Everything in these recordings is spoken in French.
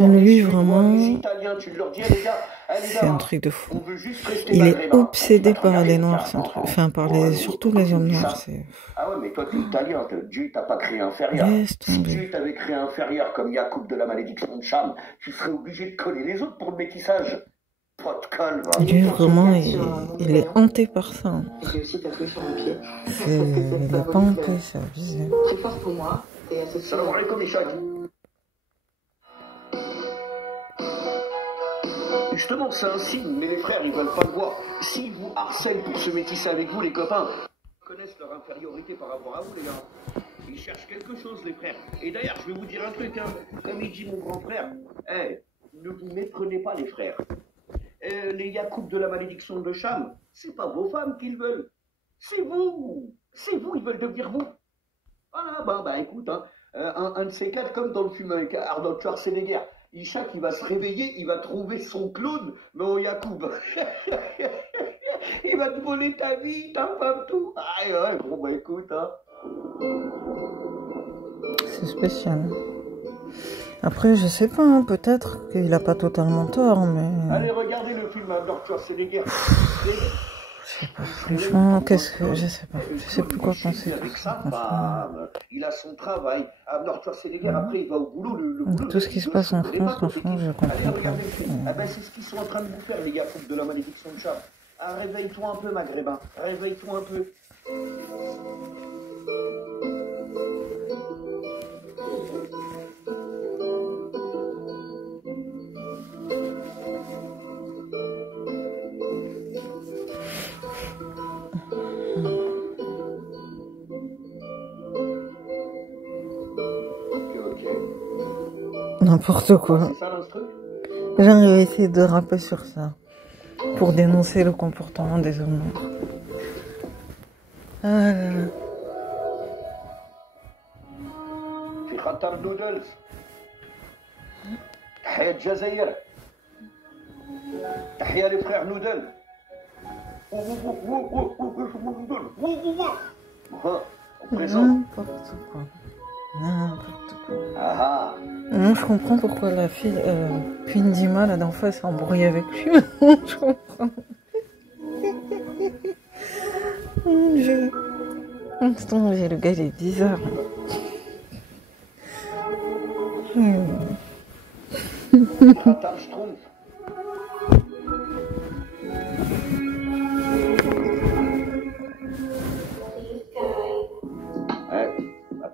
Lui, vraiment, c'est un truc de fou. Il est obsédé par les noirs, c'est un truc. Enfin, surtout les hommes noirs, c'est... Ah ouais, mais toi, t'es italien, Dieu t'a pas créé inférieur. Si Dieu t'avait créé inférieur comme Yacoub de la malédiction de Cham, tu serais obligé de coller les autres pour le métissage. Pas de colle, va. Lui, vraiment, il est hanté par ça. Il n'a pas hanté, ça. Très fort pour moi. Salam alaikum, Ishaq. Justement, c'est un signe, mais les frères, ils veulent pas le voir. S'ils vous harcèlent pour se métisser avec vous, les copains, ils connaissent leur infériorité par rapport à vous, les gars. Ils cherchent quelque chose, les frères. Et d'ailleurs, je vais vous dire un truc, hein. Comme il dit mon grand frère, ne vous méprenez pas, les frères. Les Yacoub de la malédiction de Cham, c'est pas vos femmes qu'ils veulent. C'est vous. C'est vous, ils veulent devenir vous. Voilà, bah écoute, hein, un de ces quatre, comme dans le film avec Arnold Schwarzenegger, Ishaq, il va se réveiller, il va trouver son clone, mais en Yacoub. Il va te voler ta vie, ta femme, tout. Ah ouais, bon, bah écoute, hein. C'est spécial. Après, je sais pas, hein, peut-être qu'il a pas totalement tort, mais... Allez, regardez le film Arnold Schwarzenegger. Je sais pas, franchement, je sais pas. Je sais plus quoi penser. Avec sa femme, il a son travail. Arnold Schwarzenegger, après, il va au boulot. Le boulot, tout ce qui se passe en France, franchement, je comprends pas. Ah ben, c'est ce qu'ils sont en train de vous faire, les gars, de la malédiction de Cham. Ah, réveille-toi un peu, maghrébin. Réveille-toi un peu. N'importe quoi. J'ai essayé de rapper sur ça pour dénoncer le comportement des hommes noirs. Ah là là. في خطر نودلز تحية الجزائر تحية les frères نودل N'importe quoi. N'importe quoi. Ah Moi, je comprends pourquoi la fille Pindima, là d'en face, s'est embrouillée avec lui. Je comprends. Mon Dieu. Instant, le gars, il est bizarre. خطر شترومف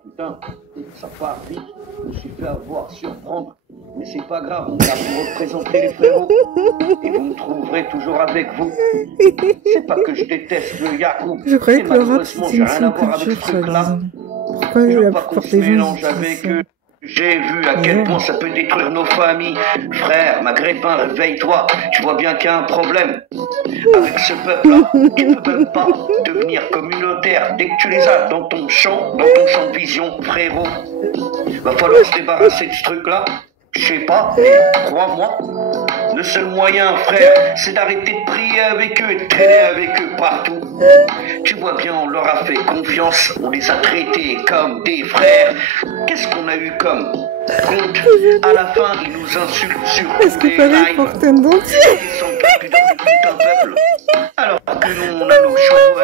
putain, ça part vite. Je me suis fait avoir, surprendre. Mais c'est pas grave, on va vous représenter les frérots. Et vous me trouverez toujours avec vous. C'est pas que je déteste le Yacoub. Je croyais que le rap, c'était une seule culture, soi-disant. Pourquoi il a pu porter mélange avec eux. J'ai vu à quel point ça peut détruire nos familles. Frère, maghrébin, réveille-toi. Tu vois bien qu'il y a un problème. Avec ce peuple-là, tu ne peux même pas devenir communautaire. Dès que tu les as dans ton champ de vision, frérot, va falloir se débarrasser de ce truc-là. Je sais pas, mais crois-moi, le seul moyen, frère, c'est d'arrêter de prier avec eux et de traîner avec eux partout. Tu vois bien, on leur a fait confiance, on les a traités comme des frères. Qu'est-ce qu'on a eu comme compte? À la fin, ils nous insultent sur Est-ce qu'il fallait porter un dentier? Ils sont plus de tout un peuple. Alors que nous, on a nos chevaux.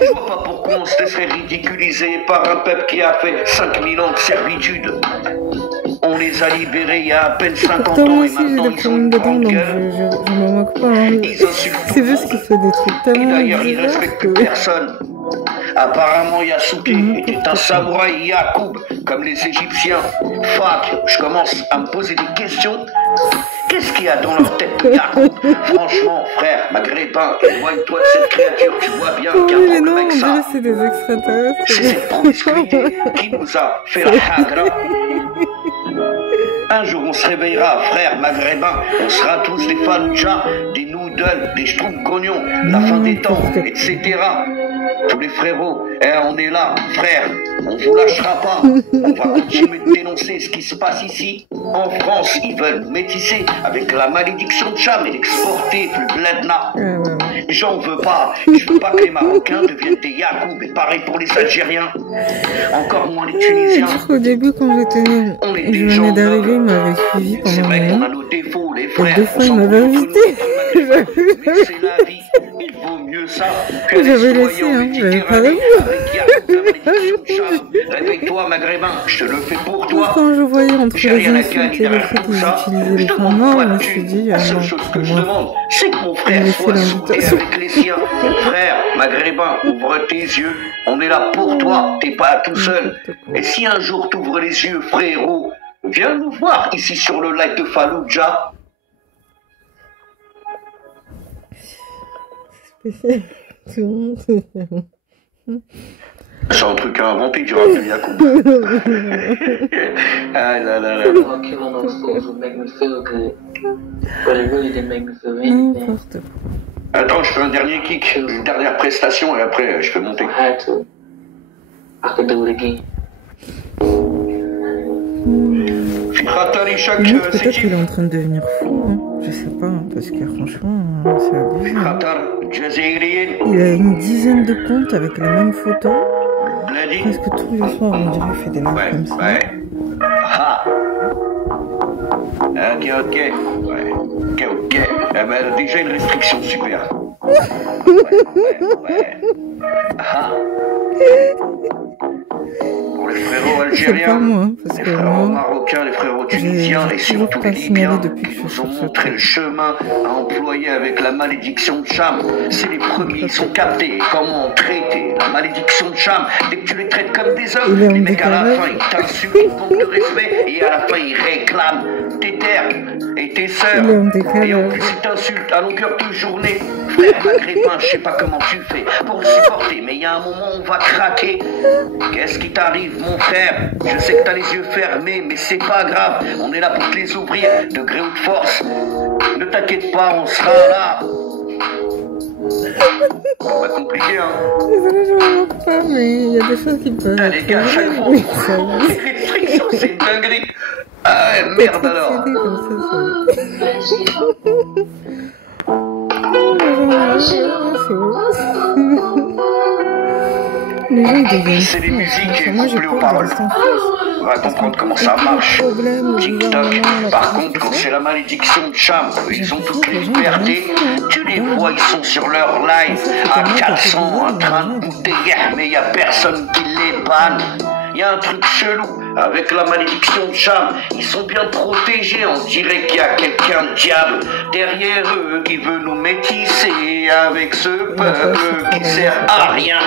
Je vois pas pourquoi on se laisserait ridiculiser par un peuple qui a fait 5000 ans de servitude. On les a libérés il y a à peine 50 ans et maintenant ils ont une grande gueule. Je me moque pas. Hein. C'est juste qu'il fait des trucs tellement. Et d'ailleurs, ils respectent plus personne. Apparemment, Yasuke était un samouraï Yacoub, comme les Égyptiens. Fuck, je commence à me poser des questions. Qu'est-ce qu'il y a dans leur tête de Yacoub? Franchement, frère, maghrébin, éloigne-toi de cette créature, tu vois bien qu'il y a un problème avec ça. C'est des extraterrestres. C'est cette promiscuité qui nous a fait la hagra. Un jour, on se réveillera, frère maghrébin, on sera tous des faloujas, des noodles, des schtroumpfs-cognons, la fin des temps, etc. Tous les frérots, on est là, frère, on vous lâchera pas. On va continuer de dénoncer ce qui se passe ici. En France, ils veulent métisser avec la malédiction de Cham et l'exporter plus bledna. J'en veux pas. Je veux pas que les Marocains deviennent des Yacoub. Et pareil pour les Algériens. Encore moins les Tunisiens. Au début, quand je venais d'arriver, il m'avait suivi pendant un moment. On a nos défauts, les Et frères. 2 fois, il m'avait invité. Mais c'est la vie. Il vaut mieux ça que les J'avais laissé, citoyens hein, j'avais pas Réveille-toi, maghrébin, je te le fais pour toi. Quand je voyais entre les insultes et le fait qu'ils utilisaient les femmes noires, je me suis dit, la seule chose que je demande, c'est que mon frère soit soudé avec les siens. Frère, maghrébin, ouvre tes yeux, on est là pour toi, t'es pas tout seul. Et si un jour t'ouvres les yeux, frérot, viens nous voir ici sur le lac de Fallujah. C'est un truc à inventer du rap de Yacoub. Ah là là là. n'importe quoi. Attends, je fais un dernier kick, une dernière prestation et après je peux monter. Peut-être qu'il est en train de devenir fou, hein. Je sais pas, hein, parce que franchement, c'est abusé. Hein. Il a une dizaine de comptes avec les mêmes photos. Presque tous les soirs, on dirait qu'il fait des lives comme ça. Ah. Ok. Ok. Eh ben, déjà une restriction super. Ouais. Ah. Pour les frérots algériens, moi, les frérots marocains, les frérots tunisiens et surtout les Libyens nous ont montré le chemin à employer avec la malédiction de Cham. C'est les premiers, ils sont captés. Comment traiter la malédiction de Cham? Dès que tu les traites comme des hommes, les mecs à la fin ils t'insultent, ils manquent de respect et à la fin ils réclament tes terres et tes sœurs. Et en plus ils t'insultent à longueur de journée. Frère maghrébin, je sais pas comment tu fais pour le supporter, mais il y a un moment où on va craquer. Qu'est-ce qui t'arrive, mon frère? Je sais que t'as les yeux fermés, mais c'est pas grave. On est là pour te les ouvrir, de gré ou de force. Ne t'inquiète pas, on sera là. Ça va être compliqué, hein. Désolé, je ne remarque pas, mais il y a des choses qui peuvent être... Les gars, à chaque fois, les restrictions, c'est une dinguerie. Ah ouais, merde alors. C'est les musiques et couplées aux paroles. On va comprendre comment ça marche. TikTok, par contre, quand c'est la malédiction de Cham, ils ont toutes les libertés. Tu les vois, ils sont sur leur live à 400 en train de bouter, mais y a personne qui les banne. Il y a un truc chelou avec la malédiction de Cham. Ils sont bien protégés. On dirait qu'il y a quelqu'un de diable derrière eux qui veut nous métisser avec ce peuple qui sert à rien.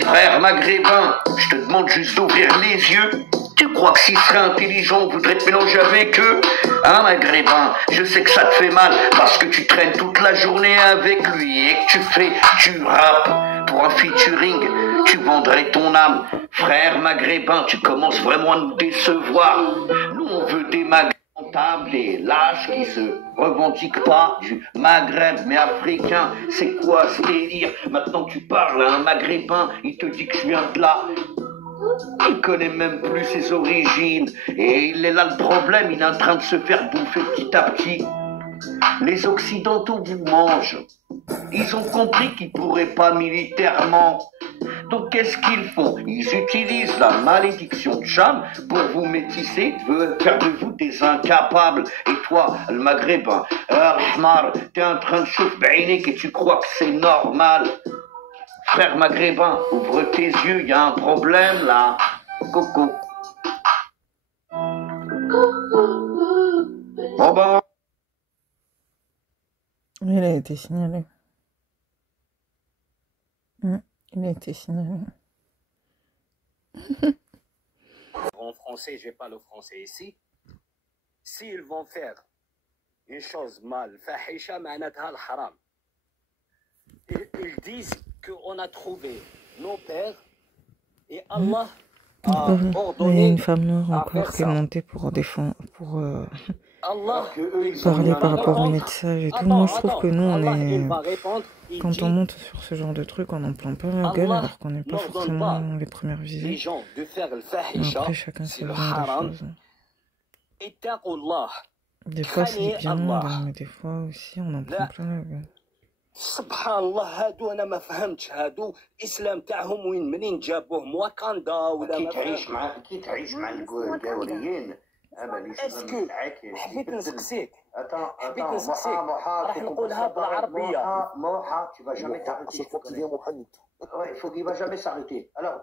Frère maghrébin, je te demande juste d'ouvrir les yeux. Tu crois que s'ils seraient intelligents, on voudrait te mélanger avec eux? Hein, maghrébin? Je sais que ça te fait mal parce que tu traînes toute la journée avec lui et que tu fais du rap pour un featuring. Tu vendrais ton âme. Frère maghrébin, tu commences vraiment à nous décevoir. Nous, on veut des maghrébins rentables et lâches qui se revendiquent pas du Maghreb, mais africain. C'est quoi ce délire? Maintenant, tu parles à un maghrébin, il te dit que je viens de là. Il connaît même plus ses origines. Et il est là le problème, il est en train de se faire bouffer petit à petit. Les Occidentaux vous mangent. Ils ont compris qu'ils pourraient pas militairement. Donc qu'est-ce qu'ils font? Ils utilisent la malédiction de Cham pour vous métisser, faire de vous des incapables. Et toi, le maghrébin, Ahmar, t'es en train de chauffer bainik et tu crois que c'est normal. Frère maghrébin, ouvre tes yeux, il y a un problème là. Coco. Bon ben. Il a été signalé. Il a été signalé. En français, j'ai pas le français ici. S'ils vont faire une chose mal, fahisha ma'natha al-haram. Ils disent qu'on a trouvé nos pères et Allah a ordonné. Il y a une femme noire encore qui est montée pour défendre, parler par rapport au message et tout. Moi, je trouve que nous, on est... Quand on monte sur ce genre de truc, on en plaint pas la gueule, alors qu'on n'est pas forcément les premières visées. Après, chacun sait genre de choses. Des fois, c'est bien, mais des fois aussi, on en prend plein la gueule. سبحان الله هادو انا ما فهمتش هادو الاسلام تاعهم وين منين جابوه مواكندا ولا ما كي تعيش مع القاوريين اسكو حبيت نسقسيك راح نقولها بالعربيه Moha, tu vas jamais t'arrêter. Chaque fois qu'il vient, Mohamed. Ouais, il faut qu'il va jamais s'arrêter. Alors,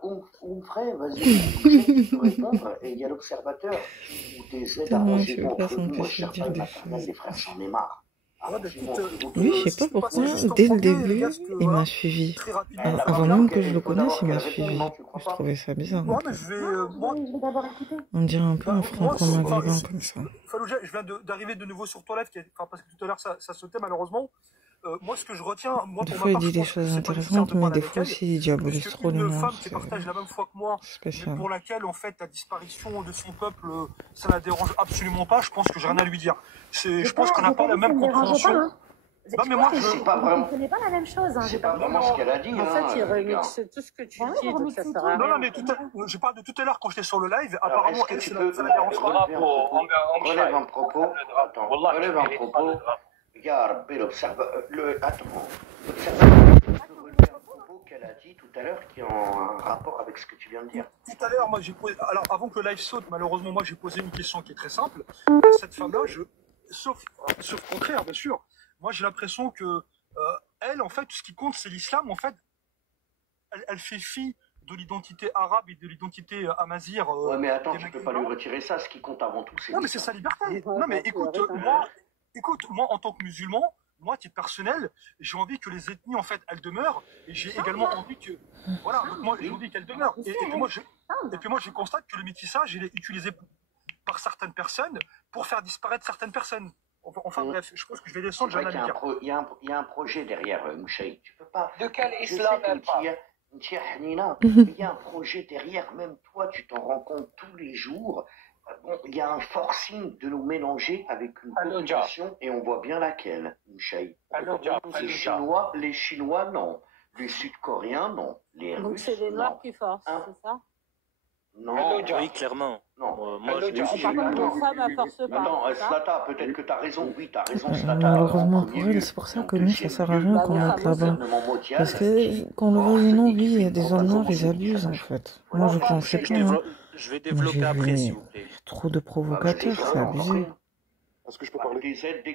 frère, vas-y, tu peux répondre. Et il y a l'observateur ou des aides à manger contre nous. Moi, je cherche pas maternelle, les frères, j'en ai marre. Lui, je sais pas pourquoi, dès le début, il m'a suivi. Avant même que je le connaisse, il m'a suivi. Je trouvais ça bizarre. On dirait un peu un franco-maghrébin comme ça. Fallujah, je viens d'arriver de nouveau sur ton live, parce que tout à l'heure ça sautait malheureusement. Moi, ce que je retiens, moi, des fois, il dit des choses intéressantes, mais des fois aussi, il diabolise trop les Une noirs. femme qui partage la même foi que moi, Spécial. mais pour laquelle, en fait, la disparition de son peuple, ça la dérange absolument pas. Je pense que j'ai rien à lui dire. Je pense qu'on n'a pas la même compréhension. Non, mais moi, je sais pas vraiment. On n'est pas la même chose. Hein. C'est pas vraiment ce qu'elle a dit. En fait, il remixe tout ce que tu dis, donc ça sert à rien. Non, mais je parle de tout à l'heure quand j'étais sur le live. Apparemment, elle, ça la dérange pas. Relève un propos. Attends, relève un propos. Regarde, l'observateur qu'elle a dit tout à l'heure qui est en rapport avec ce que tu viens de dire. Tout à l'heure, moi j'ai posé. Alors avant que le live saute, malheureusement, moi j'ai posé une question qui est très simple. Cette femme-là, sauf contraire, bien sûr. Moi j'ai l'impression que elle, en fait, tout ce qui compte, c'est l'islam. En fait, elle fait fi de l'identité arabe et de l'identité amazigh. Ouais, mais attends, tu peux pas lui retirer ça. Ce qui compte avant tout, c'est. Non, mais c'est sa liberté. Non, mais écoute, moi, en tant que musulman, moi, titre personnel, j'ai envie que les ethnies, en fait, elles demeurent. Et j'ai également envie que, voilà, moi, j'ai envie qu'elles demeurent. Et puis moi, je constate que le métissage, il est utilisé par certaines personnes pour faire disparaître certaines personnes. Enfin, bref, je pense que je vais descendre, j'en ai à dire. Il y a un projet derrière, Mouchaï. Tu peux pas. De quel islam elle parle? Il y a un projet derrière, même toi, tu t'en rends compte tous les jours. Bon, il y a un forcing de nous mélanger avec une population et on voit bien laquelle, Mouchaï. Les Chinois, non. Les Sud-Coréens, non. Les Russes, donc c'est les Noirs qui forcent, c'est ça? Non. Oui, clairement. Non. Moi, je dis par contre, les femmes, elles forcent pas. Non, Slata, peut-être que tu as raison. Oui, tu as raison, Slata. Malheureusement pour elle, c'est pour ça que nous, ça sert à rien qu'on monte là-bas. Parce que, qu'on le veuille ou non, oui, il y a des hommes noirs, ils abusent, en fait. Moi, je pensais pas, hein. Je vais développer après, s'il vous plaît. Trop de provocateurs, c'est abusé. Est-ce que je peux parler?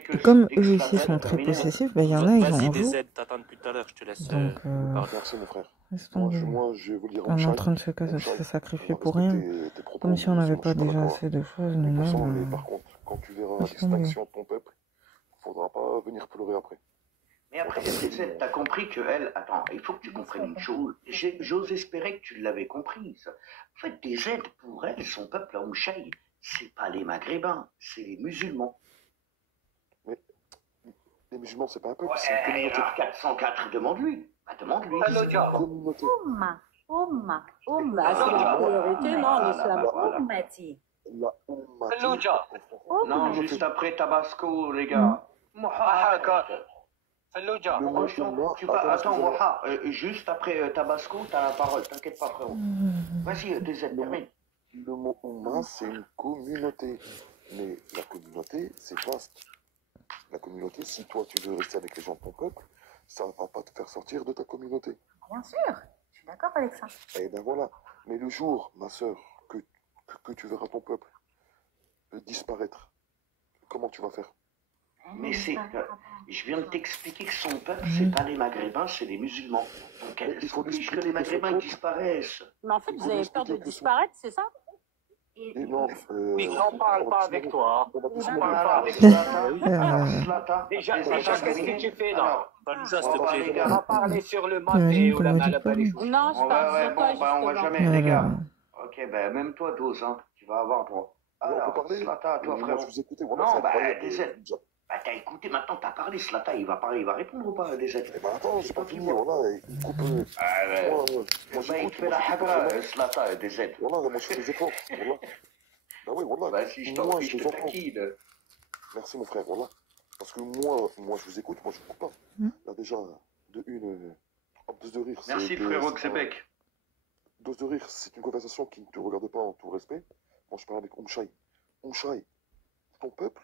Et comme eux aussi sont très possessifs, ben il y en a, ils en jouent. T'attends depuis tout à l'heure, je te laisse. Donc, merci mon frère. Moi, je vais vous dire, on est en train de se sacrifier pour rien. Comme si on n'avait pas déjà assez de choses nous-mêmes. Par contre, quand tu verras la distinction de ton peuple, il faudra pas venir pleurer après. Mais après, t'as compris que elle... Attends, il faut que tu comprennes une chose. J'ose espérer que tu l'avais comprise. En fait, des aides pour elle, son peuple à Mouchaï, c'est pas les Maghrébins, c'est les musulmans. Mais les musulmans, c'est pas un peuple, c'est une communauté. 404, demande-lui. Demande-lui. Communauté. Umma. C'est la priorité, non, l'islam. Ummati. La Ummati. Non, juste après Tabasco, les gars. Attends, Moha, juste après Tabasco, t'as la parole, t'inquiète pas, frérot. Vas-y, termine. Le mot Oumma, c'est une communauté. Mais la communauté, c'est vaste. La communauté, si toi tu veux rester avec les gens de ton peuple, ça ne va pas te faire sortir de ta communauté. Bien sûr, je suis d'accord avec ça. Et ben voilà. Mais le jour, ma sœur, que tu verras ton peuple disparaître, comment tu vas faire? Mais je viens de t'expliquer que son peuple, c'est pas les Maghrébins, c'est les musulmans. Donc elle s'oblige que les Maghrébins disparaissent. Mais en fait, vous avez peur de disparaître, c'est ça? Non, oui, on parle pas avec toi. On parle pas avec toi. Déjà, qu'est-ce que tu fais là? On va parler sur le maté ou la malabalie. Non, je parle sur toi, justement. On va jamais, les gars. Ok, ben même toi, Dose, hein, tu vas avoir droit. Alors, Slata, toi, frère. Je vous écoutais, non, t'as écouté, maintenant t'as parlé, Slata, il va répondre ou pas, déjà? Attends, j'ai pas fini, voilà, il coupe... Moi, il te fait la hagra, Slata, DZ. Voilà, moi je fais des efforts, voilà. Bah oui, voilà. Bah si, je t'en prie, je te taquine. Merci mon frère, voilà. Parce que moi je vous écoute, moi je ne coupe pas. Là déjà, dose de rire... Merci frérot Xebek. Dose de rire, c'est une conversation qui ne te regarde pas en tout respect. Moi je parle avec Oumchaï. Oumchaï, ton peuple,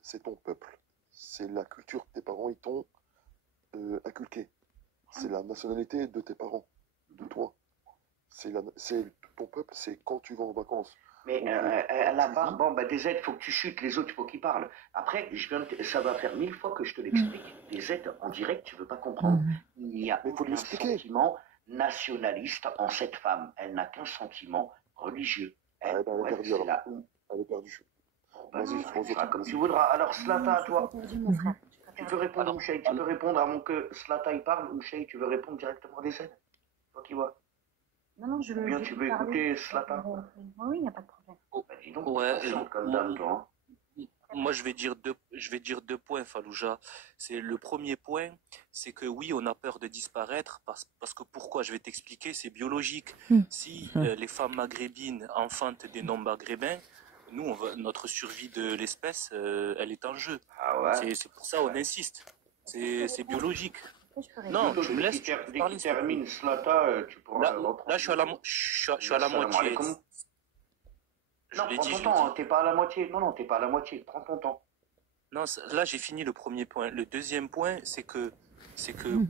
c'est ton peuple. C'est la culture que tes parents ils t'ont inculqué. C'est la nationalité de tes parents, de toi. C'est ton peuple, c'est quand tu vas en vacances. Mais là-bas, bon, bah, des aides, faut que tu chutes, les autres, il faut qu'ils parlent. Après, ça va faire 1000 fois que je te l'explique. Des aides en direct, tu veux pas comprendre. Il n'y a aucun sentiment nationaliste en cette femme. Elle n'a qu'un sentiment religieux. Elle est perdue alors. Elle est perdue. Vas-y, tu feras comme tu voudras. Alors, Slata, toi, tu peux répondre, Mouchaï, tu peux répondre à mon que Slata il parle, Mouchaï, tu veux répondre directement à des aides? Toi qui vois. Non, je Bien, tu veux écouter Slata? Oui, il n'y a pas de problème. Bah, dis donc, comme dame, toi. Moi, je vais dire deux points, Fallujah. C'est le premier point, c'est que oui, on a peur de disparaître parce que pourquoi? Je vais t'expliquer, c'est biologique. Si les femmes maghrébines enfantent des non-maghrébins, nous, notre survie de l'espèce, elle est en jeu. Ah ouais. C'est pour ça on insiste. C'est biologique. Non, tu me laisses. Dès qu'il termine Slata, tu pourras. Là, je suis à la moitié. Non, prends ton temps, t'es pas à la moitié. Non, t'es pas à la moitié. Prends ton temps. Non, là, j'ai fini le premier point. Le deuxième point, c'est que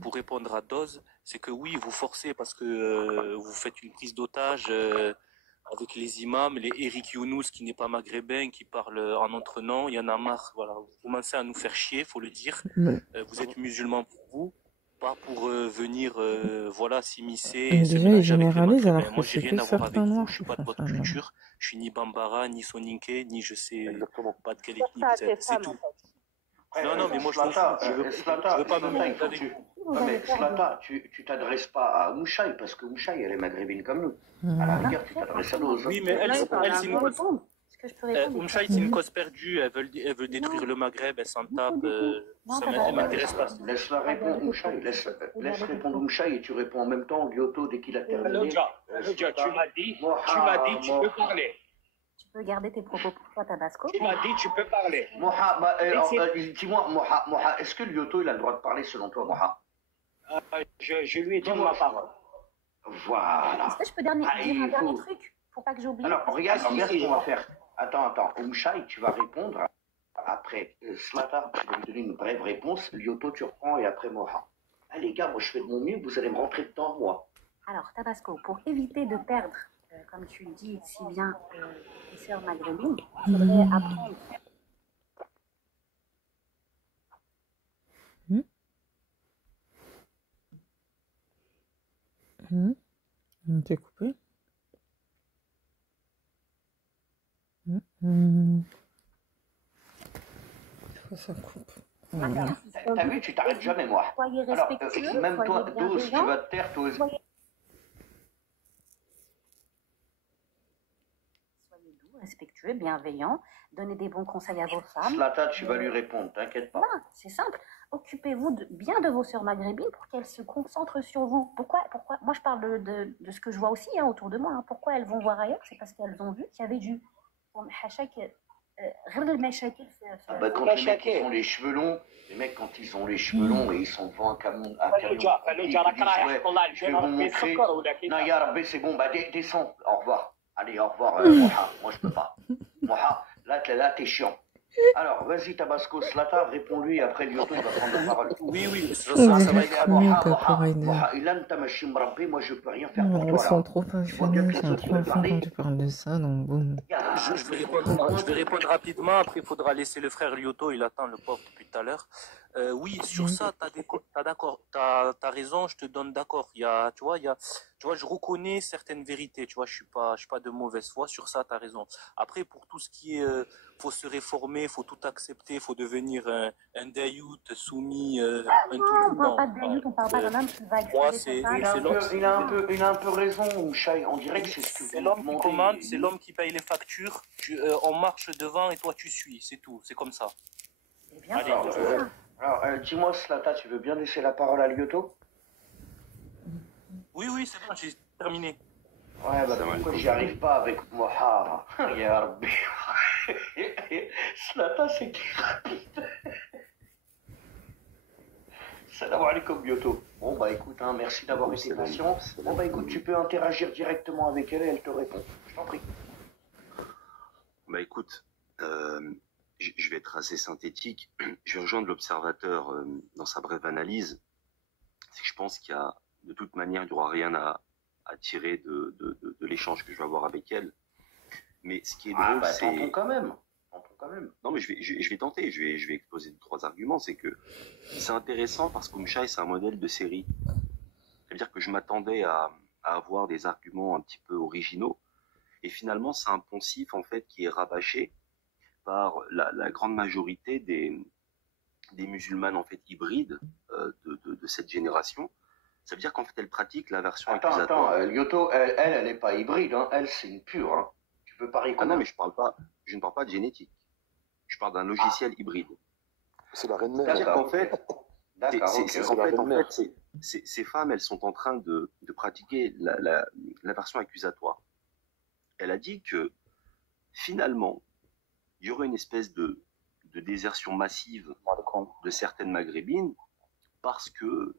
pour répondre à Doz, c'est que oui, vous forcez parce que vous faites une prise d'otage avec les imams, les Eric Younous qui n'est pas maghrébin, qui parle en notre nom. Il y en a marre. Voilà, vous commencez à nous faire chier, faut le dire. Vous êtes musulmans pour vous, pas pour venir voilà s'immiscer. Déjà, ils généralisent alors moi, que j'ai c'est rien que à voir avec certains vous. noirs. Je suis pas de votre culture. Je suis ni Bambara, ni Soninké, ni je sais pas de quelle ethnie Ça, vous êtes. C'est tout. Non, mais moi je veux pas me mettre avec vous. Mais Slata, tu t'adresses pas à Mouchaï parce que Mouchaï, elle est maghrébine comme nous. À la rigueur, tu t'adresses à Doz. Oui, mais elle, c'est une cause. Est-ce que je peux répondre? Mouchaï, c'est une cause perdue. Elle veut détruire le Maghreb. Elle s'en tape. Ça ne m'intéresse pas. Laisse-la répondre, Mouchaï. Laisse répondre Mouchaï et tu réponds en même temps Lyoto dès qu'il a terminé. Fallujah, tu m'as dit, tu peux parler. Tu peux garder tes propos pour toi, Tabasco. Tu m'as dit, tu peux parler. Moha, dis-moi, Moha, est-ce que Lyoto, il a le droit de parler selon toi, Moha? Je lui ai dit ma parole. Voilà. Est-ce que je peux dire un dernier truc pour pas que j'oublie? Alors, regarde ce qu'on va faire. Attends. Mouchaï, tu vas répondre. Après, Slata, tu vas lui donner une brève réponse. Lyoto, tu reprends et après Moha. Ah, les gars, moi, je fais de mon mieux. Vous allez me rentrer dedans, moi. Alors, Tabasco, pour éviter de perdre, comme tu le dis si bien, les sœurs maghrébines, il faudrait apprendre. On t'est coupé. Ça coupe. T'as vu, tu t'arrêtes jamais, moi. Soyez Alors, respectueux, même toi, soyez Doz, tu bienveillants. vas te taire, toi aussi. Soyez doux, respectueux, bienveillants. Donnez des bons conseils à vos femmes. Slata, tu vas lui répondre, t'inquiète pas. Voilà, c'est simple. Occupez-vous bien de vos sœurs maghrébines pour qu'elles se concentrent sur vous. Pourquoi moi, je parle de ce que je vois aussi autour de moi. Pourquoi elles vont voir ailleurs? C'est parce qu'elles ont vu qu'il y avait du... Quand les mecs ils ont les cheveux longs, quand ils ont les cheveux longs et ils sont devant un camion, je vais vous montrer. Non, ya Rabbi, c'est bon, bah descends, au revoir. Allez, au revoir, Moha, moi je peux pas. Moha, là t'es chiant. Alors, vas-y Tabasco, Slata, réponds-lui et après Lyoto il va prendre la parole. Oui, ça va être Moha, Ilan Tamashim Rabbi, moi je peux rien faire pour toi. Ils sont trop passionnés, ils sont trop à fond quand tu parles de ça, donc bon. Je vais répondre rapidement, après il faudra laisser le frère Lyoto, il attend le pauvre depuis tout à l'heure. Oui, sur ça, t'as raison, je te donne d'accord. Tu vois, je reconnais certaines vérités, tu vois, je suis pas de mauvaise foi, sur ça, t'as raison. Après, pour tout ce qui est, faut se réformer, faut tout accepter, faut devenir un dayout soumis, un tout. On parle pas de dayout, on parle pas d'un homme qui va moi, il a un peu raison, Mouchaï, on dirait que c'est ce que c'est l'homme qui commande, c'est l'homme qui paye les factures, on marche devant et toi tu suis, c'est tout, c'est comme ça. Allez, alors, dis-moi, Slata, tu veux bien laisser la parole à Lyoto? Oui, c'est bon, j'ai terminé. Ouais, bah pourquoi j'y arrive pas avec Moha? Ya Rabbi. Slata, c'est qui rapide. Salam alaikum, Lyoto. Bon, bah écoute, merci d'avoir été patient. Bon, bah écoute, tu peux interagir directement avec elle et elle te répond. Je t'en prie. Bah écoute, je vais être assez synthétique. Je vais rejoindre l'observateur dans sa brève analyse. c'est que je pense qu'il y a, de toute manière, il n'y aura rien à tirer de l'échange que je vais avoir avec elle. Mais ce qui est drôle, c'est... Tentons quand même. Non, mais je vais tenter, je vais exposer 3 arguments. C'est que c'est intéressant parce qu'Oumshai, c'est un modèle de série. C'est-à-dire que je m'attendais à avoir des arguments un petit peu originaux. Et finalement, c'est un poncif, en fait, qui est rabâché par la grande majorité des musulmanes, en fait, hybrides de cette génération. Ça veut dire qu'en fait, elle pratique la version accusatoire. Attends, Lyoto, elle n'est pas hybride, hein. Elle, c'est une pure, hein. Tu peux pas reconnaître. Ah non, mais je ne parle pas de génétique. Je parle d'un logiciel hybride. C'est la reine mère. C'est-à-dire qu'en fait, D'accord, ces femmes, elles sont en train de pratiquer la version accusatoire. Elle a dit que finalement, il y aurait une espèce de désertion massive de certaines maghrébines parce que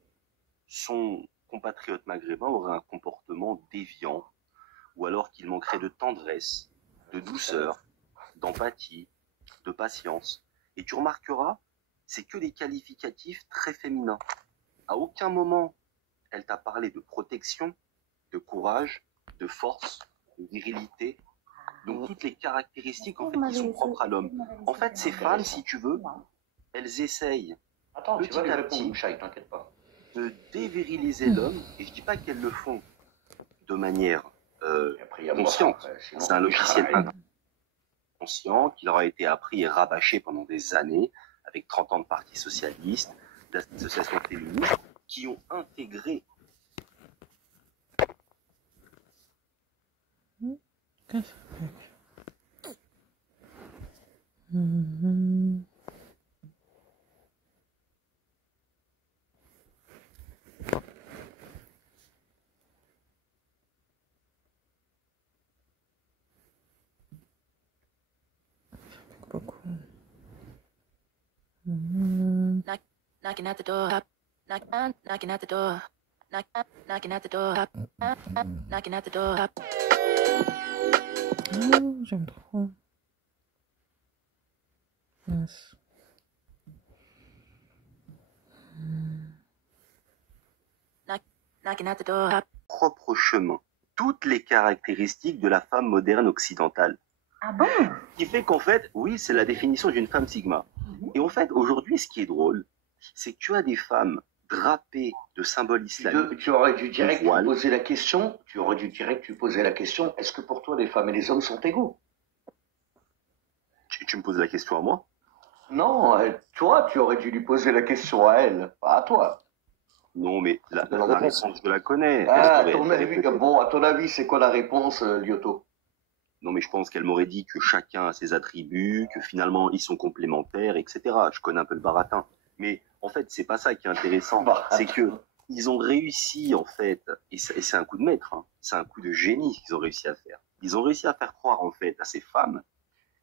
son compatriote maghrébin aurait un comportement déviant ou alors qu'il manquerait de tendresse, de douceur, d'empathie, de patience. Et tu remarqueras, c'est que des qualificatifs très féminins. À aucun moment, elle t'a parlé de protection, de courage, de force, de virilité. Donc toutes les caractéristiques en fait, qui sont propres à l'homme. En fait, ces femmes, si tu veux, elles essayent petit à petit de déviriliser l'homme. Et je dis pas qu'elles le font de manière consciente. C'est un logiciel inconscient qui leur a été appris et rabâché pendant des années avec 30 ans de parti socialiste, d'associations féministes qui ont intégré Knocking at the door, knocking at the door, knocking at the door, knocking at the door. Oh, j'aime trop. Mince. Knocking at the door. Propre chemin. Toutes les caractéristiques de la femme moderne occidentale. Ah bon? Ce qui fait qu'en fait, oui, c'est la définition d'une femme sigma. Et en fait, aujourd'hui, ce qui est drôle, c'est que tu as des femmes drapées de symboles islamiques. Tu aurais dû direct lui poser la question. Est-ce que pour toi, les femmes et les hommes sont égaux? Tu me poses la question à moi? Non, toi, tu aurais dû lui poser la question à elle, pas à toi. Non, mais la réponse, je la connais. À ton avis, c'est quoi la réponse, Lyoto? Non, mais je pense qu'elle m'aurait dit que chacun a ses attributs, que finalement ils sont complémentaires, etc. Je connais un peu le baratin. Mais en fait, c'est pas ça qui est intéressant. C'est que ils ont réussi, en fait, et c'est un coup de maître, hein, c'est un coup de génie qu'ils ont réussi à faire. Ils ont réussi à faire croire, en fait, à ces femmes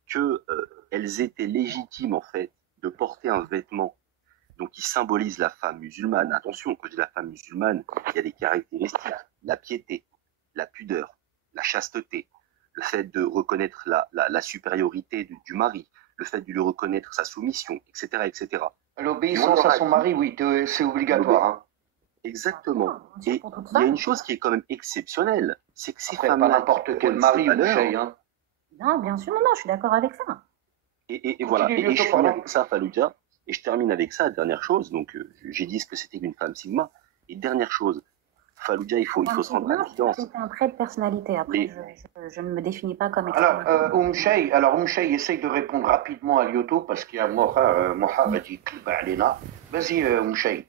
que elles étaient légitimes, en fait, de porter un vêtement donc qui symbolise la femme musulmane. Attention, quand je dis la femme musulmane, il y a des caractéristiques. La piété, la pudeur, la chasteté, le fait de reconnaître la supériorité du mari, le fait de lui reconnaître sa soumission, etc., etc. L'obéissance à son mari, oui, c'est obligatoire. Hein. Exactement. Et il y a une chose qui est quand même exceptionnelle, c'est que ces femmes-là... Pas n'importe quel mari, hein. Non, bien sûr, non, je suis d'accord avec ça. Et voilà, et je finis avec ça, Fallujah, et je termine avec ça, dernière chose, donc j'ai dit ce que c'était une femme sigma, et dernière chose, Fallujah, il faut se rendre à l'évidence. C'est un trait de personnalité, après, je ne me définis pas comme... Alors, Oumshey, essaye de répondre rapidement à Lyoto, parce qu'il y a Moha dit Alena. Vas-y, Oumshey.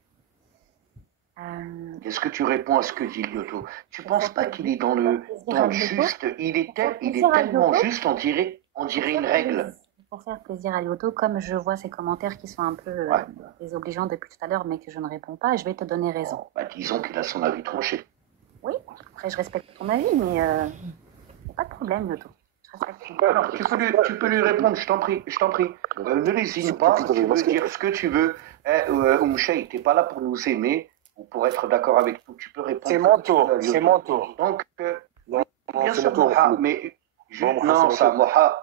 Qu'est-ce que tu réponds à ce que dit Lyoto? Tu penses pas qu'il est dans le juste? Il est tellement juste, on dirait une règle. Pour faire plaisir à Lyoto, comme je vois ces commentaires qui sont un peu désobligeants depuis tout à l'heure, mais que je ne réponds pas, je vais te donner raison. Disons qu'il a son avis tranché. Oui, après je respecte ton avis, mais pas de problème, Lyoto. Alors, tu peux lui répondre, je t'en prie. Ne lésine pas, tu peux dire ce que tu veux. Oumshey, t'es pas là pour nous aimer ou pour être d'accord avec nous, tu peux répondre. C'est mon tour, Donc, bien sûr, Moha, mais... Non, ça, Moha...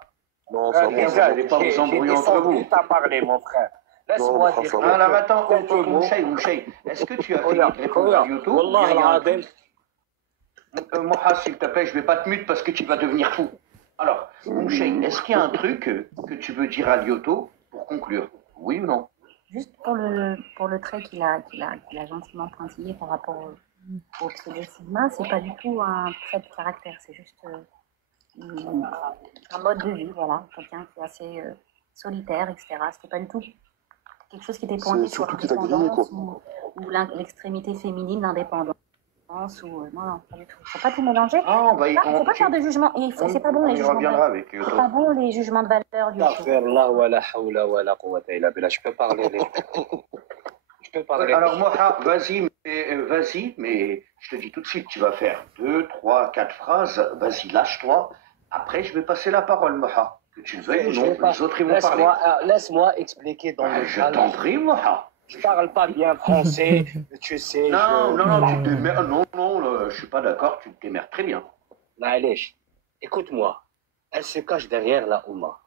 Déjà, pas vous embrouiller entre vous. J'ai parlé, mon frère. laisse-moi dire. Alors attends, Mouchaï, est-ce que tu as fini de répondre à YouTube? Moha, s'il te plaît, je vais pas te mute parce que tu vas devenir fou. Alors, Mouchaï, est-ce qu'il y a un truc que tu veux dire à Lyoto pour conclure? Oui ou non? Juste pour le trait qu'il a gentiment pointillé par rapport au pseudo-sigma, c'est pas du tout un trait de caractère, c'est juste un mode de vie, voilà. Quelqu'un qui est assez solitaire, etc. C'était pas du tout quelque chose qui était pointé sur l'indépendance ou l'extrémité féminine, l'indépendance. Non, pas du tout. Faut pas tout mélanger. Faut pas faire de jugement. C'est pas bon les jugements. C'est pas bon les jugements de valeur du Je peux parler. Je peux parler. Alors Moha, vas-y, mais je te dis tout de suite, tu vas faire 2, 3, 4 phrases. Vas-y, lâche-toi. Après, je vais passer la parole, Moha. Que tu le veuilles ou non, les autres ils vont parler. Laisse-moi expliquer dans le je t'en prie, Moha. Je parle pas bien français, tu sais. Non, tu te démerdes. Non, je suis pas d'accord, tu te démerdes très bien. Maëlèche, écoute-moi. Elle se cache derrière la Ouma.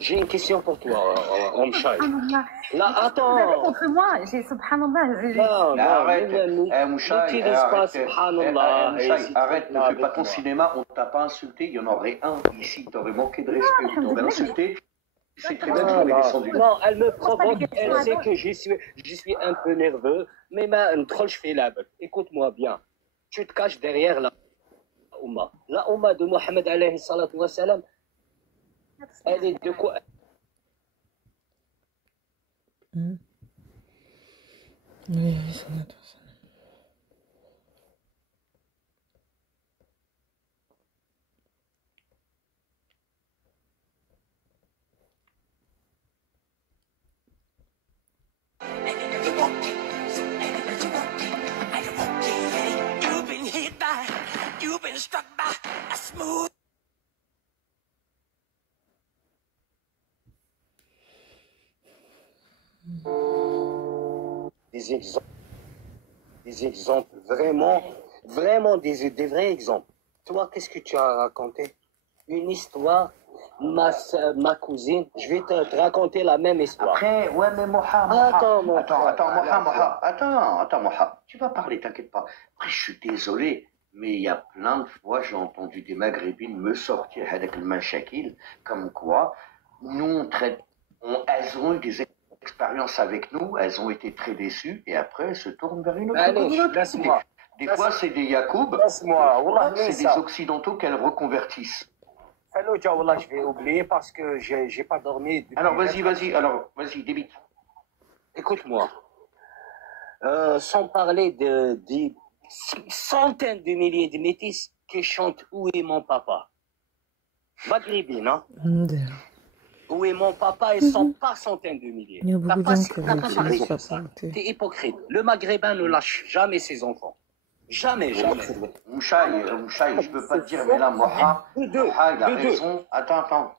J'ai une question pour toi, Omchaï. Là, attends. Vous avez contre moi, j'ai subhanallah. Non, arrête. N'utilise pas subhanallah. Arrête, ne fais pas ton cinéma, on t'a pas insulté, il y en aurait un ici, t'aurais manqué de respect, on t'aurait insulté. C'est très bien que je l'ai descendu. Non, elle me provoque, elle sait que je suis un peu nerveux, mais je fais la écoute-moi bien. Tu te caches derrière la Oumma. La Oumma de Mohammed alayhi salatu wa salam, elle est de quoi? Des exemples, vraiment des vrais exemples. Toi, qu'est-ce que tu as raconté? Une histoire, ma cousine, je vais te raconter la même histoire. Après, ouais, mais Moha. Attends, Moha. Tu vas parler, t'inquiète pas. Après, je suis désolé, mais il y a plein de fois, j'ai entendu des maghrébines me sortir avec le machakil, comme quoi, nous, elles ont eu des expériences avec nous, elles ont été très déçues, et après, elles se tournent vers une autre communauté. Des fois, c'est des Yacoub, c'est des Occidentaux qu'elles reconvertissent. Faloja, wallah, je vais oublier parce que j'ai pas dormi. Alors, vas-y, débite. Écoute-moi. Sans parler des centaines de milliers de métis qui chantent « Où est mon papa ?» Maghrébine, hein? Où est mon papa? Ils sont pas centaines de milliers. Il y a beaucoup de gens qui parlé de ça. T'es hypocrite. Le Maghrébin ne lâche jamais ses enfants. Jamais. Mouchaï, je peux pas te dire, mais là, Moha, il a raison. Attends,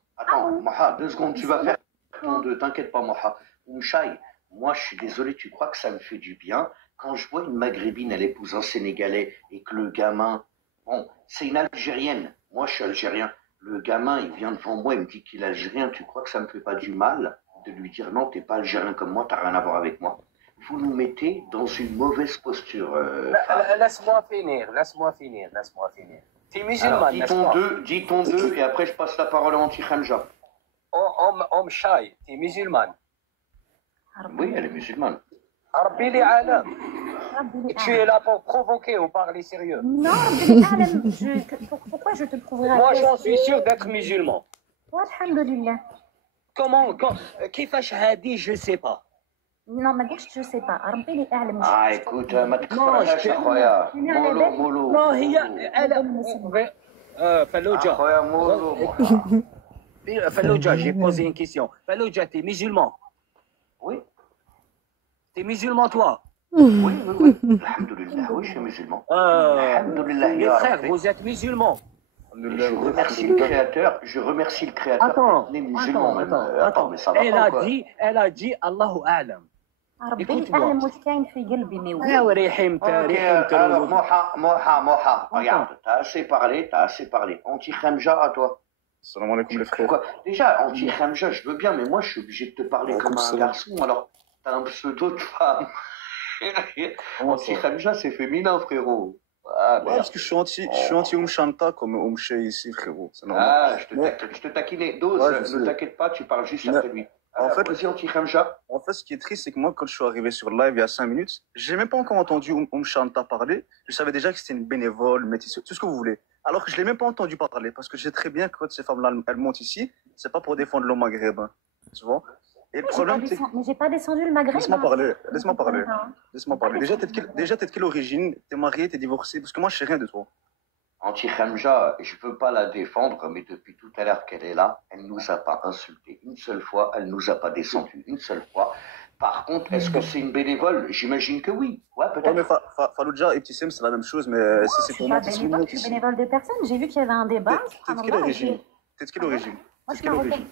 Moha, 2 secondes, tu vas faire ton 2, t'inquiète pas, Moha. Mouchaï, moi, je suis désolé, tu crois que ça me fait du bien quand je vois une Maghrébine, elle épouse un Sénégalais et que le gamin, bon, c'est une Algérienne, moi, je suis algérien. Le gamin, il vient devant moi, il me dit qu'il est algérien. Tu crois que ça me fait pas du mal de lui dire non, t'es pas algérien comme moi, t'as rien à voir avec moi? Vous nous mettez dans une mauvaise posture. Laisse-moi finir. T'es musulman, n'est-ce pas? Dis ton 2 et après je passe la parole à Anti-Khanja. Omchaï, t'es musulman? Oui, elle est musulmane. Rabbi li alam. Tu es là pour provoquer ou parler sérieux? Non, Rabbi li alam. Pourquoi je te prouverai? Moi, j'en suis sûr d'être musulman. Alhamdulillah. Comment? Kifash hadi, je sais pas. Non, ما قلتش je sais pas. ربي لي أعلم. écoute, ما تكفرهاش أخويا. مولو. Non, هي Faloja. أخويا مولو. Faloja, j'ai posé une question. Faloja, t'es musulman? Oui. T'es musulman, toi? Oui. Alhamdulillah, oui, je suis musulman. Alhamdulillah, mes frères, vous êtes musulmans? Je remercie le créateur. Attends, mais ça va pas, quoi. Elle a dit Allahu A'lam. Écoute-moi. Alors, Moha, regarde, t'as assez parlé. Anti-Khanja à toi. Salam alaikum les frères. Pourquoi? Déjà, anti-Khamja, je veux bien, mais moi, je suis obligé de te parler comme un garçon. Alors, t'as un pseudo de femme. Anti-Khamja, c'est féminin, frérot. Ah, ouais, parce que je suis anti-Umshanta comme Umshe ici, frérot. Ah, je te taquinais. Dose, ne t'inquiète pas, tu parles juste après lui. En fait, ce qui est triste, c'est que moi, quand je suis arrivé sur live il y a 5 minutes, j'ai même pas encore entendu Shanta parler. Je savais déjà que c'était une bénévole, métisse, tout ce que vous voulez. Alors que je l'ai même pas entendu parler, parce que je sais très bien que quand ces femmes-là, elles montent ici, c'est pas pour défendre le Maghreb, hein, tu vois. Et le problème, c'est que... Mais j'ai pas descendu le Maghreb. Laisse-moi parler. Déjà, t'es de quelle origine? T'es marié, t'es divorcé? Parce que moi, je sais rien de toi. Anti-Khamja, je veux pas la défendre, mais depuis tout à l'heure qu'elle est là, elle nous a pas insulté une seule fois, elle nous a pas descendu une seule fois. Par contre, est-ce que c'est une bénévole? J'imagine que oui. Ouais, peut-être. Ouais, mais Fallujah et Tissem, c'est la même chose, mais si c'est pour moi, je suis bénévole des personnes. J'ai vu qu'il y avait un débat. T'es de quelle origine? Moi, je suis marocaine.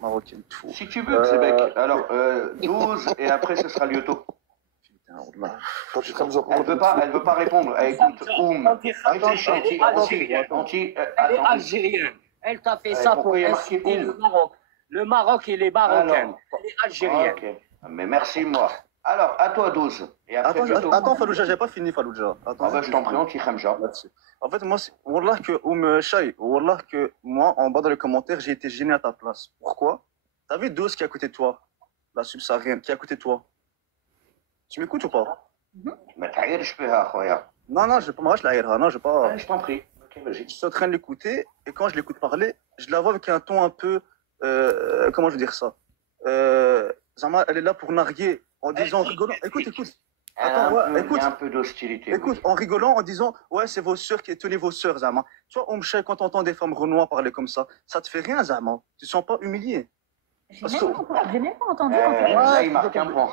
Marocaine. Si tu veux, Zebek. Alors, 12 et après, ce sera Lyoto. Elle veut pas répondre. Écoute, elle est algérienne. Elle t'a fait ça pour insulter le Maroc. Le Maroc et les Marocains. Elle est algérienne. Okay. Mais merci, moi. Alors, à toi, 12. Et après, attends, Fallujah, j'ai pas fini, Fallujah. Je t'en prie, anti-Khamja. En fait, moi, Wallah que moi, en bas dans les commentaires, j'ai été gêné à ta place. Pourquoi? T'as vu 12 qui est à côté de toi? La subsaharienne qui est à côté de toi? Tu m'écoutes ou pas? Mais t'as je peux, Khoya. Non, je vais pas. Je t'en prie. Ok, vas-y. Je suis en train de l'écouter, et quand je l'écoute parler, je la vois avec un ton un peu, comment je veux dire ça? Zama, elle est là pour narguer, en disant, rigolant. Écoute. Attends, il y a un peu d'hostilité. Écoute, en rigolant, en disant, ouais, c'est vos sœurs qui tenez vos sœurs, Zama. Tu vois, Omche, quand t'entends des femmes renois parler comme ça te fait rien, Zama. Tu te sens pas humilié? J'ai même pas entendu. Là, il marque un point.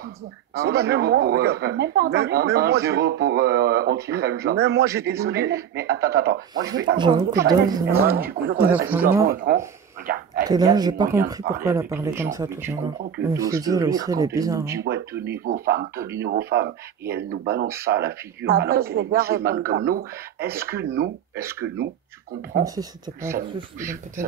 1-0 pour Anti-Khamja. Même moi, j'étais désolé. Mais attends. Moi, je vais. J'avoue que là, j'ai pas compris pourquoi elle a parlé comme ça tout à l'heure. Je me suis dit, elle aussi, elle est bizarre. Elle dit, ouais, tenez vos femmes. Et elle nous balance ça à la figure, alors qu'elle est musulmane comme nous. Est-ce que nous, tu comprends? Si c'était pas ça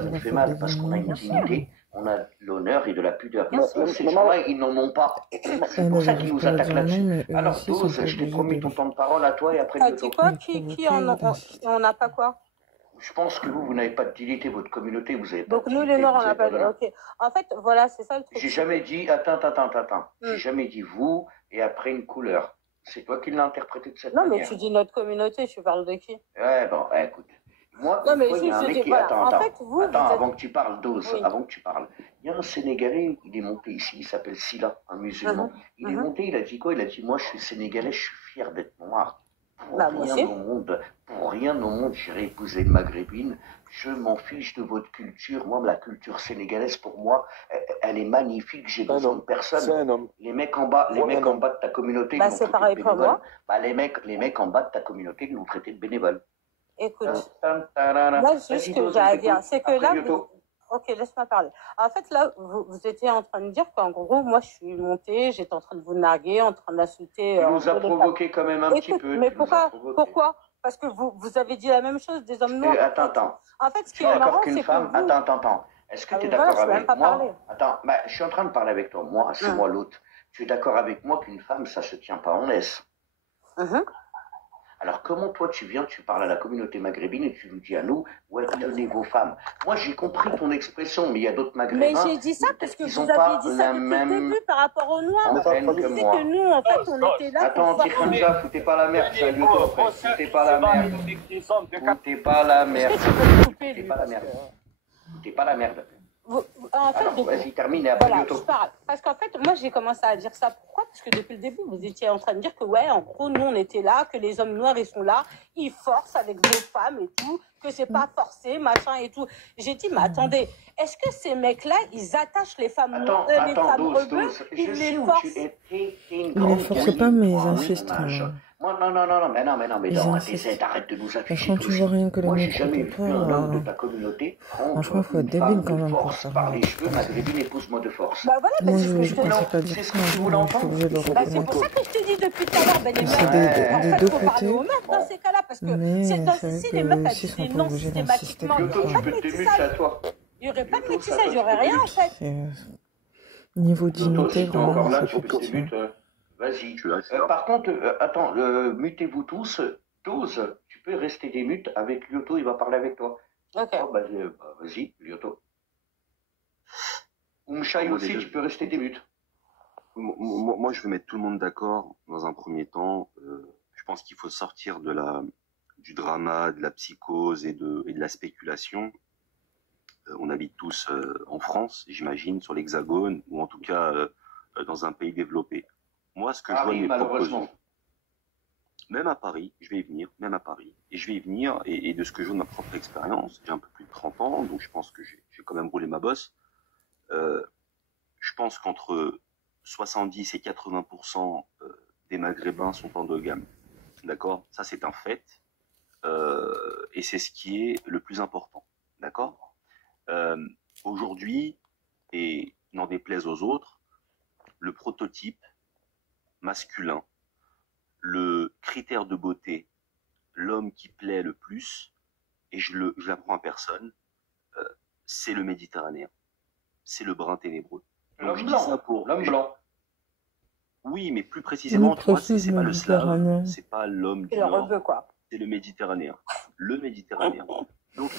nous fait mal parce qu'on a une dignité. On a de l'honneur et de la pudeur. Ces gens-là, ils n'en ont pas. C'est pour ça qu'ils nous attaquent là-dessus. Alors, 12, je t'ai promis ton temps de parole à toi et après... Ah, dis quoi? On n'a pas quoi? Je pense que vous n'avez pas de dignité, votre communauté, vous avez pas donc nous, les Noirs, on n'a pas de... Ok. En fait, voilà, c'est ça le truc. J'ai jamais dit... Attends. J'ai jamais dit vous et après une couleur. C'est toi qui l'as interprété de cette manière. Non, mais tu dis notre communauté, tu parles de qui? Ouais, bon, écoute. Moi, non, mais il y a un mec qui... voilà. Attends, en fait, vous avant que tu parles, 12, oui. Avant que tu parles. Il y a un Sénégalais, il est monté ici, il s'appelle Silla, un musulman. Il est monté, il a dit quoi? Il a dit, moi, je suis Sénégalais, je suis fier d'être noir. Pour rien au monde, j'irai épouser une maghrébine. Je m'en fiche de votre culture. Moi, la culture sénégalaise, pour moi, elle est magnifique. J'ai besoin de personne. C'est un homme. Les mecs en bas de ta communauté, c'est pareil pour moi. Les mecs en bas de ta communauté, ils vont traiter de bénévoles. Écoute, là, juste ce que j'ai à dire, c'est que là, ok, laisse-moi parler. En fait, là, vous étiez en train de dire qu'en gros, moi, je suis montée, j'étais en train de vous narguer, en train d'insulter. Tu nous as provoqué quand même un petit peu. Mais pourquoi? Parce que vous avez dit la même chose des hommes noirs. Attends. En fait, ce qui est marrant, c'est que Attends. Est-ce que tu es d'accord avec moi? Attends, je suis en train de parler avec toi. Moi, c'est moi l'autre. Tu es d'accord avec moi qu'une femme, ça se tient pas en laisse? Alors comment toi tu parles à la communauté maghrébine et tu nous dis à nous, ouais, tenez vos femmes. Moi j'ai compris ton expression, mais il y a d'autres maghrébins. Mais j'ai dit ça parce que vous aviez dit ça depuis le début par rapport aux noirs. Vous disiez que nous, en fait, on était là pour... Attends, Anti-Khamja, foutez pas la merde, ça Lyoto après. Foutez pas la merde. Foutez pas la merde. En fait, vas-y, termine et après je parle. Parce qu'en fait, moi, j'ai commencé à dire ça. Pourquoi? Parce que depuis le début, vous étiez en train de dire que, ouais, en gros, nous, on était là, que les hommes noirs, ils sont là, ils forcent avec vos femmes et tout, que c'est pas forcé, machin et tout. J'ai dit, mais attendez, est-ce que ces mecs-là, ils attachent les femmes noires, les femmes rebelles, ils les forcent? Ils les forcent pas, mais ils insistent. Non, arrête de nous afficher. Quand tu vois rien que le mec jamais vu un homme de ta communauté. Franchement, faut être débile quand même pour ça. Par les cheveux, maghrébine, épouse-moi de force. Bah voilà, moi, je pensais pas dire ça. Tu voulais entendre. C'est pour ça que je te dis depuis tout à l'heure, Ben c'est des deux côtés. Dans ces cas-là, parce que mais si les meufs, elles disent non systématiquement. Lyoto, tu peux te démuter à toi. Il n'y aurait pas de métissage, il n'y aurait rien en fait. Niveau dignité, si tu es encore là, tu c'est mutes. Vas-y. Par contre, attends, mutez-vous tous. Dose, tu peux rester des mutes avec Lyoto, il va parler avec toi. Ok. Oh, vas-y, Lyoto. Oumchaï aussi, tu peux rester des mutes. Moi, je veux mettre tout le monde d'accord dans un premier temps. Je pense qu'il faut sortir du drama, de la psychose et de la spéculation. On habite tous en France, j'imagine, sur l'Hexagone, ou en tout cas dans un pays développé. Moi, ce que je vois de mes propres yeux, même à Paris, je vais y venir, même à Paris, et je vais y venir, et de ce que je vois de ma propre expérience, j'ai un peu plus de 30 ans, donc je pense que j'ai quand même roulé ma bosse. Je pense qu'entre 70 et 80% des Maghrébins sont endogames. D'accord? Ça, c'est un fait. Et c'est ce qui est le plus important. D'accord? Aujourd'hui, et n'en déplaise aux autres, le prototype masculin, le critère de beauté, l'homme qui plaît le plus, et je l'apprends à personne, c'est le méditerranéen. C'est le brun ténébreux. L'homme blanc. L'homme blanc. Oui, mais plus précisément, tu vois, c'est pas le slave, c'est pas l'homme du Nord, c'est le méditerranéen. Le méditerranéen. Donc,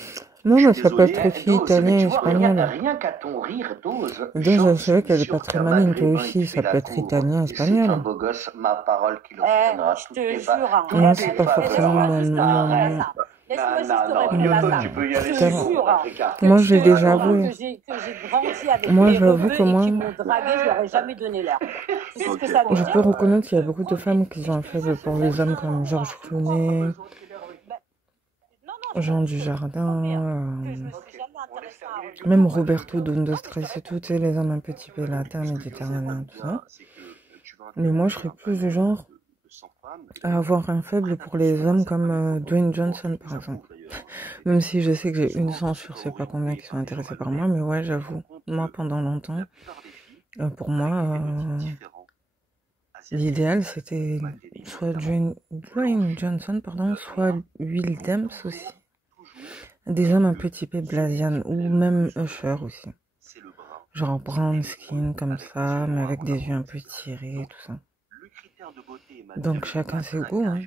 non, mais ça peut être fille italienne, espagnole. Rien qu'à ton rire, Dose. Dose, c'est vrai qu'elle est pas très maligne, toi aussi. Ça peut être italien, espagnol. C'est un beau gosse, ma parole qui l'obtiendra. Je te jure. Non, c'est pas forcément mon... Laisse-moi juste te répondre à ça. Tu peux y aller. Je te jure. Moi, j'ai déjà avoué. Que j'ai grandi avec moi, des j'avoue que moi... qui m'ont dragué, je leur ai jamais donné l'heure. Tu sais ce que ça veut dire? Je peux reconnaître qu'il y a beaucoup de femmes qui ont un faible pour les hommes comme Georges Clooney, Jean Dujardin, même Roberto D'Undostres et tout, tu sais, les hommes un peu typés latins, méditerranéens, tout ça. Mais moi, je serais plus du genre à avoir un faible pour les hommes comme Dwayne Johnson, par exemple. Même si je sais que j'ai une censure, je sais pas combien qui sont intéressés par moi, mais ouais, j'avoue, moi, pendant longtemps, pour moi, l'idéal, c'était soit Dwayne Johnson, pardon, soit Will Demps aussi. Des hommes un peu typés Blasian, ou même Usher aussi. Genre brown skin, comme ça, mais avec des yeux un peu tirés, tout ça. Donc chacun ses goûts, hein.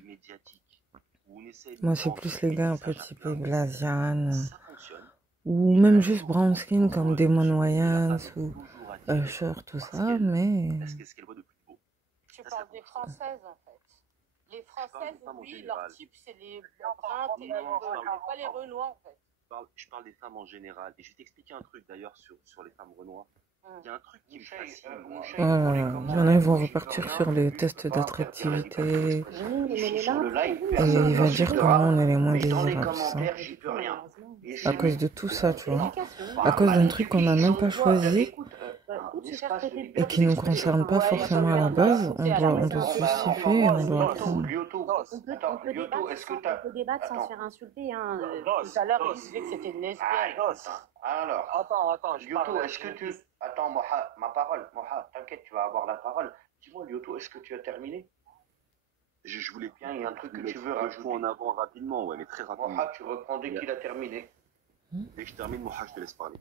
Moi, c'est plus les gars un peu typés Blasian, ou même juste brown skin comme Damon Wayans, ou Usher, tout ça, mais... Tu parles des Françaises, en fait. Les Françaises, oui, leur type, c'est les bruns ténébreux, mais pas les Renois, en fait. Je parle des femmes en général. Et je vais t'expliquer un truc, d'ailleurs, sur les femmes Renois. Il y a un truc qui me fascine. Il y en a, ils vont repartir sur les tests d'attractivité. Et il va dire que nous, on est les moins désirables, ça. À cause de tout ça, tu vois. À cause d'un truc qu'on n'a même pas choisi. Et qui ne nous concerne pas forcément à la base, on doit se justifier et on doit apprendre. On peut débattre sans se faire insulter. Hein. Tout à l'heure, il disait que c'était une lesbienne. Alors, attends, Lyoto, est-ce que tu... Attends, Moha, ma parole. Moha, t'inquiète, tu vas avoir la parole. Dis-moi, Lyoto, est-ce que tu as terminé? Je voulais bien, il y a un truc que tu veux rajouter. En avant rapidement, ouais, mais très rapidement. Moha, tu reprends dès qu'il a terminé. Dès que je termine, Moha, je te laisse parler.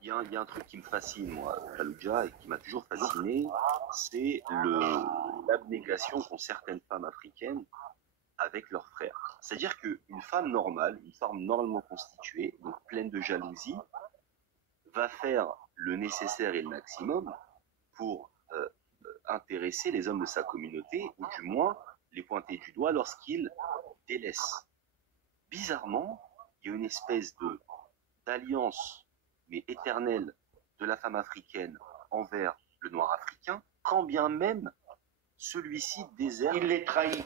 Il y a un truc qui me fascine, moi, Fallujah, et qui m'a toujours fasciné, c'est l'abnégation qu'ont certaines femmes africaines avec leurs frères. C'est-à-dire qu'une femme normale, une femme normalement constituée, donc pleine de jalousie, va faire le nécessaire et le maximum pour intéresser les hommes de sa communauté, ou du moins les pointer du doigt lorsqu'ils délaissent. Bizarrement, il y a une espèce d'alliance mais éternelle de la femme africaine envers le noir africain, quand bien même celui-ci déserte. Il les trahit.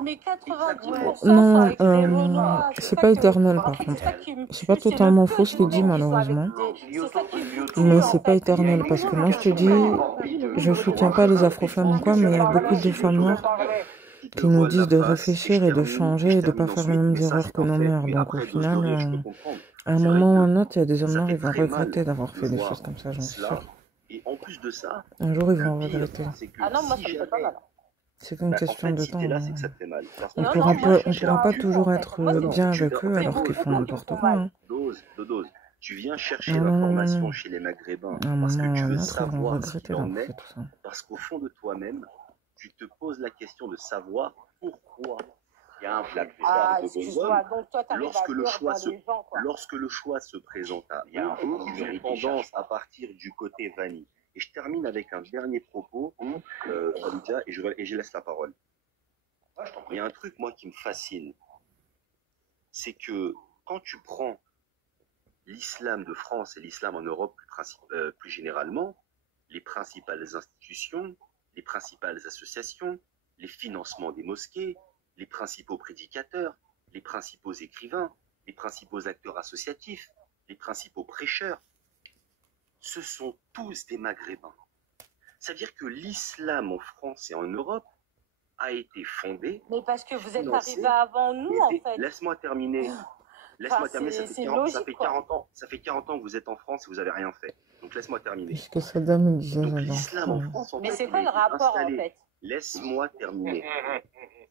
Mais 90%, non, c'est pas éternel par contre. C'est pas totalement faux ce que dit malheureusement. Mais c'est pas éternel parce que moi je te dis, je soutiens pas les afro-femmes ou quoi, mais il y a beaucoup de femmes noires qui nous disent de réfléchir et de changer et de pas faire les mêmes erreurs que nos mères. Donc au final... à un moment ou un autre, il y a des hommes noirs, ils vont regretter d'avoir fait des choses comme ça, j'en suis sûr. Et en plus de ça, un jour, ils vont regretter. Ah non, moi, ça me fait pas mal. C'est qu'une question de temps. là, c'est que ça te fait mal. On pourra pas toujours être bien avec eux alors qu'ils font n'importe quoi. Dose. Tu viens chercher l'information chez les Maghrébins parce que tu veux savoir ce qu'il en est, parce qu'au fond de toi-même, tu te poses la question de savoir pourquoi il y a un la plupart de vos hommes, lorsque le choix se présente à eux, ils ont tendance à partir du côté vanille. Et je termine avec un dernier propos, Fallujah, et je laisse la parole. Il y a un truc, moi, qui me fascine, c'est que quand tu prends l'islam de France et l'islam en Europe plus généralement, les principales institutions, les principales associations, les financements des mosquées, les principaux prédicateurs, les principaux écrivains, les principaux acteurs associatifs, les principaux prêcheurs, ce sont tous des Maghrébins. C'est-à-dire que l'islam en France et en Europe a été fondé... Mais parce que vous êtes arrivés avant nous, en fait. Laisse-moi terminer. Ça fait 40 ans que vous êtes en France et vous n'avez rien fait. Donc laisse-moi terminer. Parce que Saddam disait donc l'islam en France, mais c'est quoi le rapport en fait? Laisse-moi terminer.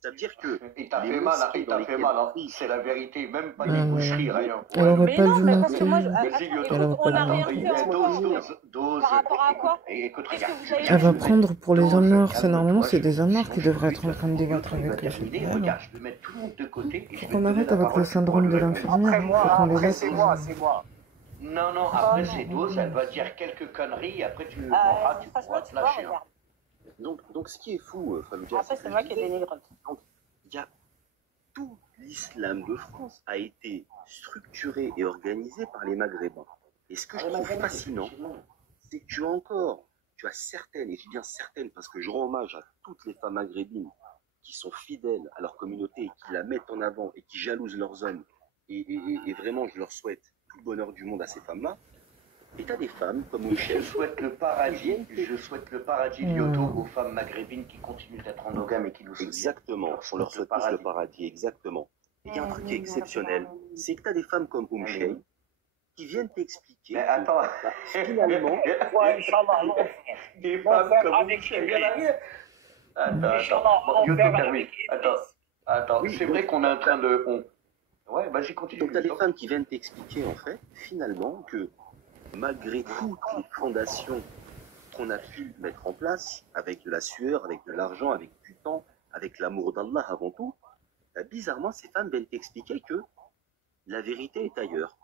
Ça veut dire que... Il t'a fait mal, hein. C'est la vérité, même pas des boucheries, rien. Elle aurait pas dû monter. On n'a rien fait. Dose. Par rapport à quoi? Écoute, elle va prendre pour les hommes noirs. C'est normalement, c'est des hommes noirs qui devraient être en train de débattre avec eux. Regarde, je vais mettre tout le monde de côté. On arrête avec le syndrome de l'infirmière. Après, c'est moi. Non, après c'est Dose, elle va dire quelques conneries, après tu pourras te lâcher. Donc ce qui est fou, Fallujah, après c'est moi qui ai dénigré. Donc il y a tout l'islam de France a été structuré et organisé par les Maghrébins. Et ce que je trouve fascinant, c'est que tu as certaines, et je dis bien certaines parce que je rends hommage à toutes les femmes maghrébines qui sont fidèles à leur communauté et qui la mettent en avant et qui jalousent leurs hommes. Et vraiment, je leur souhaite tout le bonheur du monde à ces femmes-là. Et t'as des femmes comme Michel. Je souhaite le paradis Lyoto aux femmes maghrébines qui continuent d'être monogames et qui nous soutiennent. Exactement, on leur souhaite tous le paradis, exactement. Et il y a un truc qui est exceptionnel, c'est que t'as des femmes comme Sheikh qui viennent t'expliquer. Mais attends, finalement, des femmes comme Sheikh. Attends, c'est vrai qu'on est en train de... Ouais, vas-y, continue. Donc, tu as des femmes qui viennent t'expliquer, en fait, finalement, que malgré toutes les fondations qu'on a pu mettre en place, avec de la sueur, avec de l'argent, avec du temps, avec l'amour d'Allah avant tout, bizarrement, ces femmes viennent t'expliquer que la vérité est ailleurs.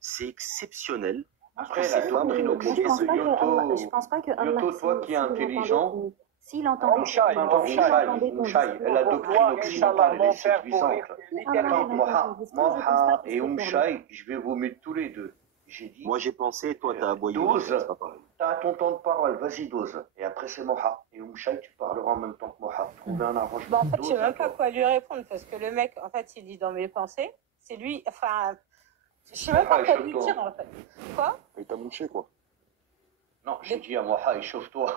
C'est exceptionnel. Après, la doctrine occidentale de je pense pas que Allah, Yoto, toi qui es intelligent... S'il entendait la doctrine occidentale, elle est séduisante. Moha et Shaï, je vais vous mettre tous les deux. J'ai dit. Moi j'ai pensé, toi t'as aboyé. Dose, t'as ton temps de parole, vas-y Dose. Et après c'est Moha. Et Shaï, tu parleras en même temps que Moha. Trouver un arrangement. En fait, je sais même pas quoi lui répondre parce que le mec, en fait, il dit dans mes pensées, c'est lui, enfin, je sais même pas quoi lui dire en fait. Quoi? Il t'a mouché quoi. Non, j'ai dit à Moha, échauffe-toi.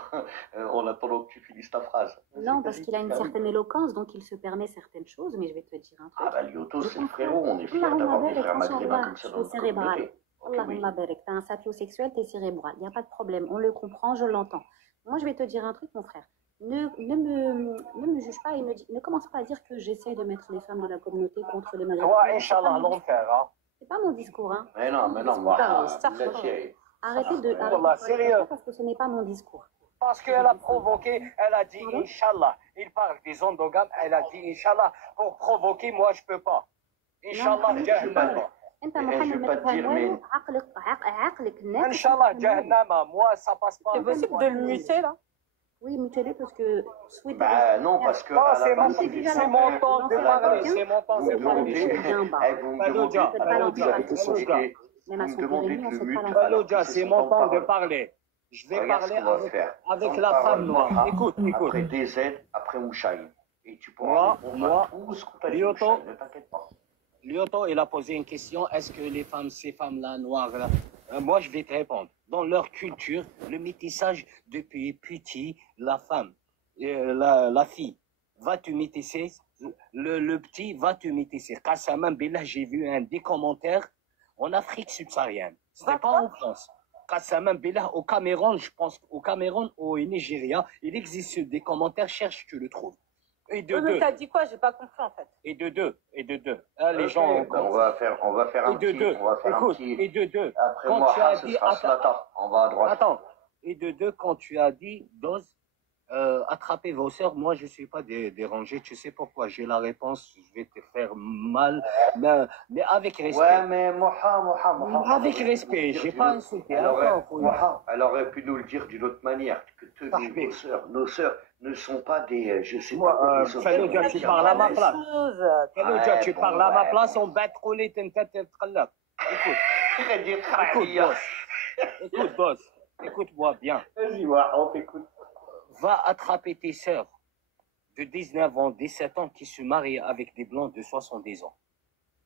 On attend que tu finisses ta phrase. Non, parce qu'il a une certaine éloquence, donc il se permet certaines choses, mais je vais te dire un truc. Ah bah Lyoto, c'est le frérot, on est fiers d'avoir des frères maghrébins comme ça dans notre communauté. Allahumma barik, t'as un sapiosexuel, t'es cérébral, il n'y a pas de problème, on le comprend, je l'entends. Moi, je vais te dire un truc, mon frère. Ne me juge pas et ne commence pas à dire que j'essaie de mettre les femmes de la communauté contre les maghrébins. Toi, Inch'Allah, l'enfer, hein. C'est pas mon discours, hein. Mais non, Moha, Arrêtez de sérieux, parce que ce n'est pas mon discours. Parce qu'elle a provoqué, elle a dit Inch'Allah. Il parle des endogames, elle a dit Inch'Allah. Pour provoquer, moi je peux pas. Inch'Allah, Jahannama. Inch'Allah, Jahannama. Moi ça passe pas. C'est possible de le muter là? Oui, mutez-le parce que... Bah non, parce que... c'est mon temps de parler, c'est mon temps de parler. Fallujah, c'est mon temps de parler. Je vais parler avec la femme noire. Écoute. Après DZ, après Mouchaï. Et tu pourras moi, Lyoto, Lyoto, il a posé une question. Est-ce que ces femmes-là, noires, là, moi, je vais te répondre. Dans leur culture, le métissage depuis petit, la femme, la fille va te métisser, le petit va te métisser. Qassaman billah, j'ai vu des commentaires en Afrique subsaharienne. Ce n'est pas en France. Au Cameroun, je pense au Cameroun ou au Nigeria, il existe des commentaires, cherche, tu le trouves. Et de mais deux. t'as dit quoi? J'ai pas compris en fait. Et de deux. Ah, les gens. Ben on va faire un petit. Et de deux. Après quand moi, tu as ce dit, sera Slata. On va à droite. Attends. Et de deux, quand tu as dit, dose, attrapez vos sœurs, moi je ne suis pas dérangé, tu sais pourquoi, j'ai la réponse, je vais te faire mal, mais avec respect. Ouais, mais Moha. Avec respect, j'ai pas insulté. Elle aurait pu nous le dire d'une autre manière, que nos sœurs ne sont pas des, je sais pas. Fallait tu parles à ma place. Tu parles à ma place, on va te rouler, Écoute, boss. Écoute-moi bien. Vas-y, on t'écoute. Va attraper tes sœurs de 19 ans, 17 ans qui se marient avec des blancs de 70 ans.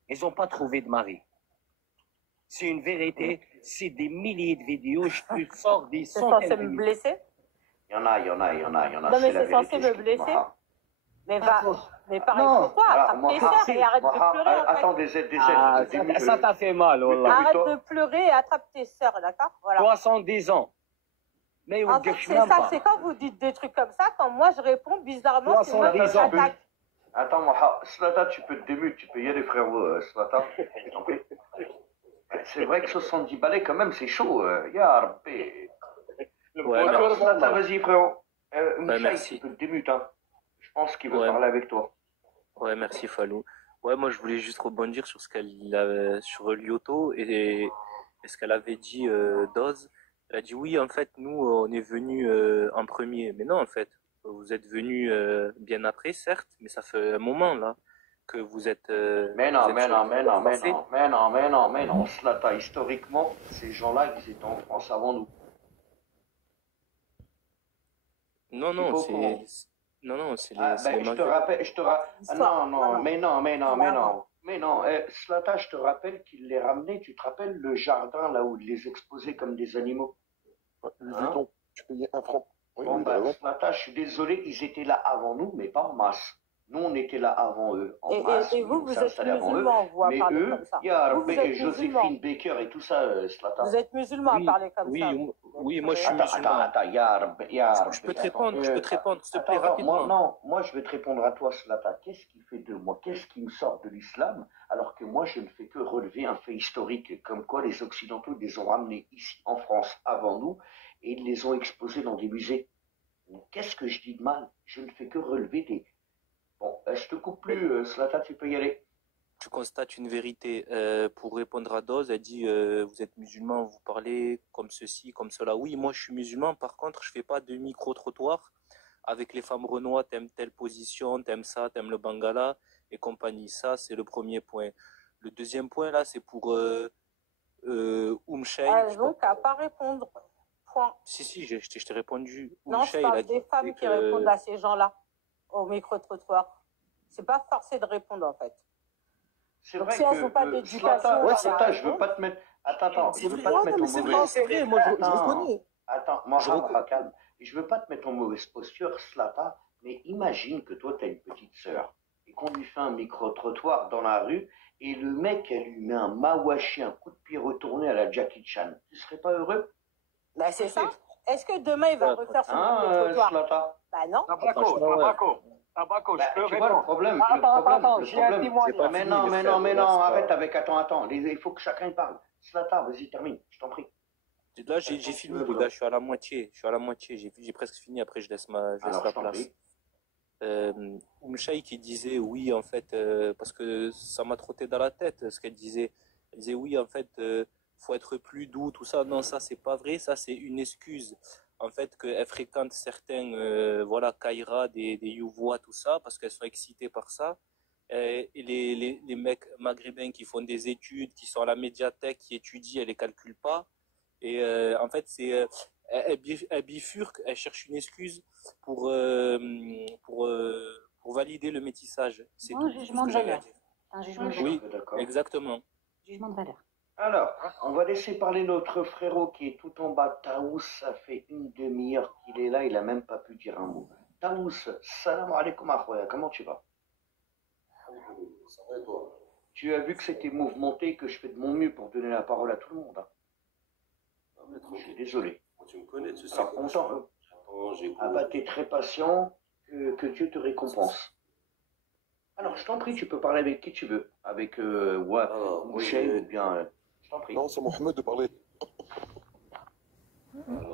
Ils n'ont pas trouvé de mari. C'est une vérité, c'est des milliers de vidéos, je te sors des centaines de vidéos. C'est censé me blesser? Il y en a. Non, mais c'est censé me blesser. Mais pareil pour toi, attrape tes sœurs et arrête de pleurer. Attends, des aides. Ça t'a fait mal, wallah. Arrête de pleurer et attrape tes sœurs, d'accord? Voilà. 70 ans. Mais en fait, c'est ça, c'est quand vous dites des trucs comme ça, quand moi je réponds bizarrement, c'est moi qui attaque. Attends, Moha, Slata, tu peux te démuter, tu peux y aller, frérot, Slata. C'est vrai que 70 balais, quand même, c'est chaud. Ya Rabbi. Alors, Slata, vas-y, frérot. Merci. Tu peux te démuter, hein. Je pense qu'il veut parler avec toi. Ouais, merci, Falou. Ouais, moi, je voulais juste rebondir sur ce qu'elle avait sur Lyoto et ce qu'elle avait dit Doz. Elle a dit oui, en fait, nous, on est venus en premier. Mais non, en fait, vous êtes venus bien après, certes, mais ça fait un moment, là, que vous êtes... Mais non. Slata, historiquement, ces gens-là, ils étaient en France avant nous. Non, c'est... Non, c'est les... je te rappelle... Mais non, Slata, je te rappelle qu'il les ramenait, tu te rappelles le jardin là où il les exposait comme des animaux? Le Vuitton, tu payais 1 franc. Oui, Slata, je suis désolé, ils étaient là avant nous, mais pas en masse. Nous, on était là avant eux, en masse. Et vous êtes musulmans, vous à parler comme ça. Il y a Joséphine Baker et tout ça, Slata. Vous êtes musulmans à parler comme ça. Oui, moi je suis musulman. Attends, je peux te répondre, s'il te plaît, rapidement. Moi, je vais te répondre à toi, Slata. Qu'est-ce qui fait de moi? Qu'est-ce qui me sort de l'islam? Alors que moi, je ne fais que relever un fait historique, comme quoi les Occidentaux les ont ramenés ici, en France, avant nous, et ils les ont exposés dans des musées. Qu'est-ce que je dis de mal? Je ne fais que relever des... Bon, je te coupe plus, Slata, tu peux y aller. Tu constates une vérité. Pour répondre à Doz, elle dit vous êtes musulman, vous parlez comme ceci, comme cela. Oui, moi je suis musulman, par contre, je fais pas de micro-trottoir avec les femmes renois, t'aimes telle position, t'aimes ça, t'aimes le bangala et compagnie. Ça, c'est le premier point. Le deuxième point, là, c'est pour Oumchey. Elles n'ont qu'à pas répondre. Point. Si, je t'ai répondu. Non, je parle des femmes qui répondent à ces gens-là, au micro-trottoir. C'est pas forcé de répondre, en fait. C'est vrai si elles n'ont pas d'éducation... Slata, je veux pas te mettre... Attends, je veux pas te mettre en mauvaise... C'est vrai, moi je reconnais. Attends, calme. Je veux pas te mettre en mauvaise posture, Slata, mais imagine que toi, tu as une petite sœur et qu'on lui fait un micro-trottoir dans la rue et le mec, elle lui met un mawashi, un coup de pied retourné à la Jackie Chan. Tu serais pas heureux? Bah c'est ça. Est-ce que demain, il va refaire son micro-trottoir? Slata. Bah non. Tabaco, je peux tu vois le problème. Mais non, arrête avec attends. Il faut que chacun parle. Slata, vas-y, termine, je t'en prie. Là, j'ai fini, les gars, je suis à la moitié, j'ai presque fini, après je laisse la place. Oumchey qui disait oui, en fait, parce que ça m'a trotté dans la tête ce qu'elle disait. Elle disait oui, en fait, faut être plus doux, tout ça. Non, ça, c'est pas vrai, ça, c'est une excuse. En fait, qu'elle fréquente certains, Kaira, des Youvois, tout ça, parce qu'elles sont excitées par ça. Et les mecs maghrébins qui font des études, qui sont à la médiathèque, qui étudient, elles les calculent pas. Et en fait, elle bifurque, elle cherche une excuse pour valider le métissage. C'est un jugement de valeur. Un jugement de valeur. Oui, exactement. Jugement de valeur. Alors, on va laisser parler notre frérot qui est tout en bas, Taous. Ça fait une demi-heure qu'il est là, il a même pas pu dire un mot. Taous, salam alaikum akhoya, comment tu vas? Ça va et toi? Tu as vu que c'était mouvementé, que je fais de mon mieux pour donner la parole à tout le monde. Hein. Je suis désolé. Tu me connais, tu sais. Alors, on t'en... Ah bah, t'es très patient, que Dieu te récompense. Alors, je t'en prie, tu peux parler avec qui tu veux. Avec Mouché ou bien... je t'en prie. Non, c'est Mohamed de parler.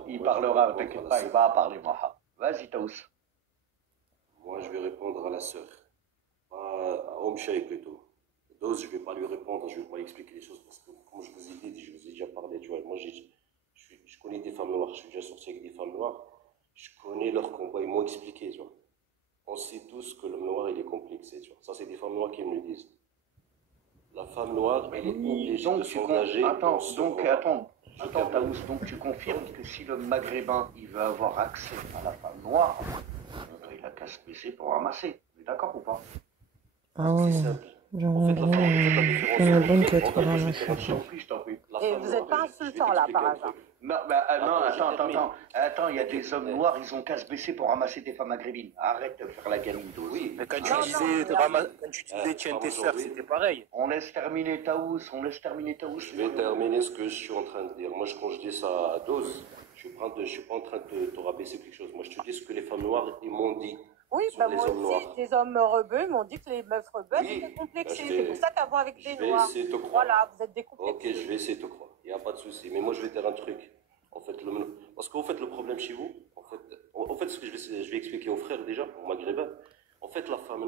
Il parlera, t'inquiète pas, il va parler, Mohamed. Vas-y, Taous. Moi, je vais répondre à la sœur. À Omshay plutôt. Dose, je ne vais pas lui répondre, je ne vais pas lui expliquer les choses parce que, comme je vous ai dit, je vous ai déjà parlé, tu vois. Moi, je connais des femmes noires, je suis déjà sorti avec des femmes noires. Je connais leur combat, ils m'ont expliqué, tu vois. On sait tous que l'homme noir, il est complexé, tu vois. Ça, c'est des femmes noires qui me le disent. La femme noire, elle est obligée de s'engager. Attends, Taous, donc tu confirmes que si le maghrébin, il veut avoir accès à la femme noire, il a qu'à se baisser pour ramasser. Tu es d'accord ou pas? Ah ouais. J'aimerais bien une bonne tête pour ramasser. Et vous n'êtes pas insultant là, par hasard? Non, attends, il y a des hommes noirs, ils ont qu'à se baisser pour ramasser des femmes maghrébines. Arrête de faire la gamine d'ose. Oui, mais quand tu disais tiens tes sœurs, c'était pareil. On laisse terminer Taous, Je vais terminer ce que je suis en train de dire. Moi, quand je dis ça à Dose, je ne suis pas en train de te rabaisser quelque chose. Moi, je te dis ce que les femmes noires, ils m'ont dit. Oui, bah moi aussi, des hommes rebeux m'ont dit que les meufs rebelles étaient complexées. C'est pour ça qu'avant avec des noirs. Voilà, vous êtes décomplexés. Ok, je vais essayer de te croire. Il n'y a pas de souci. Mais moi, je vais te dire un truc. En fait, parce qu'en fait, le problème chez vous, en fait, ce que je vais expliquer aux frères déjà, aux maghrébins, en fait, les femmes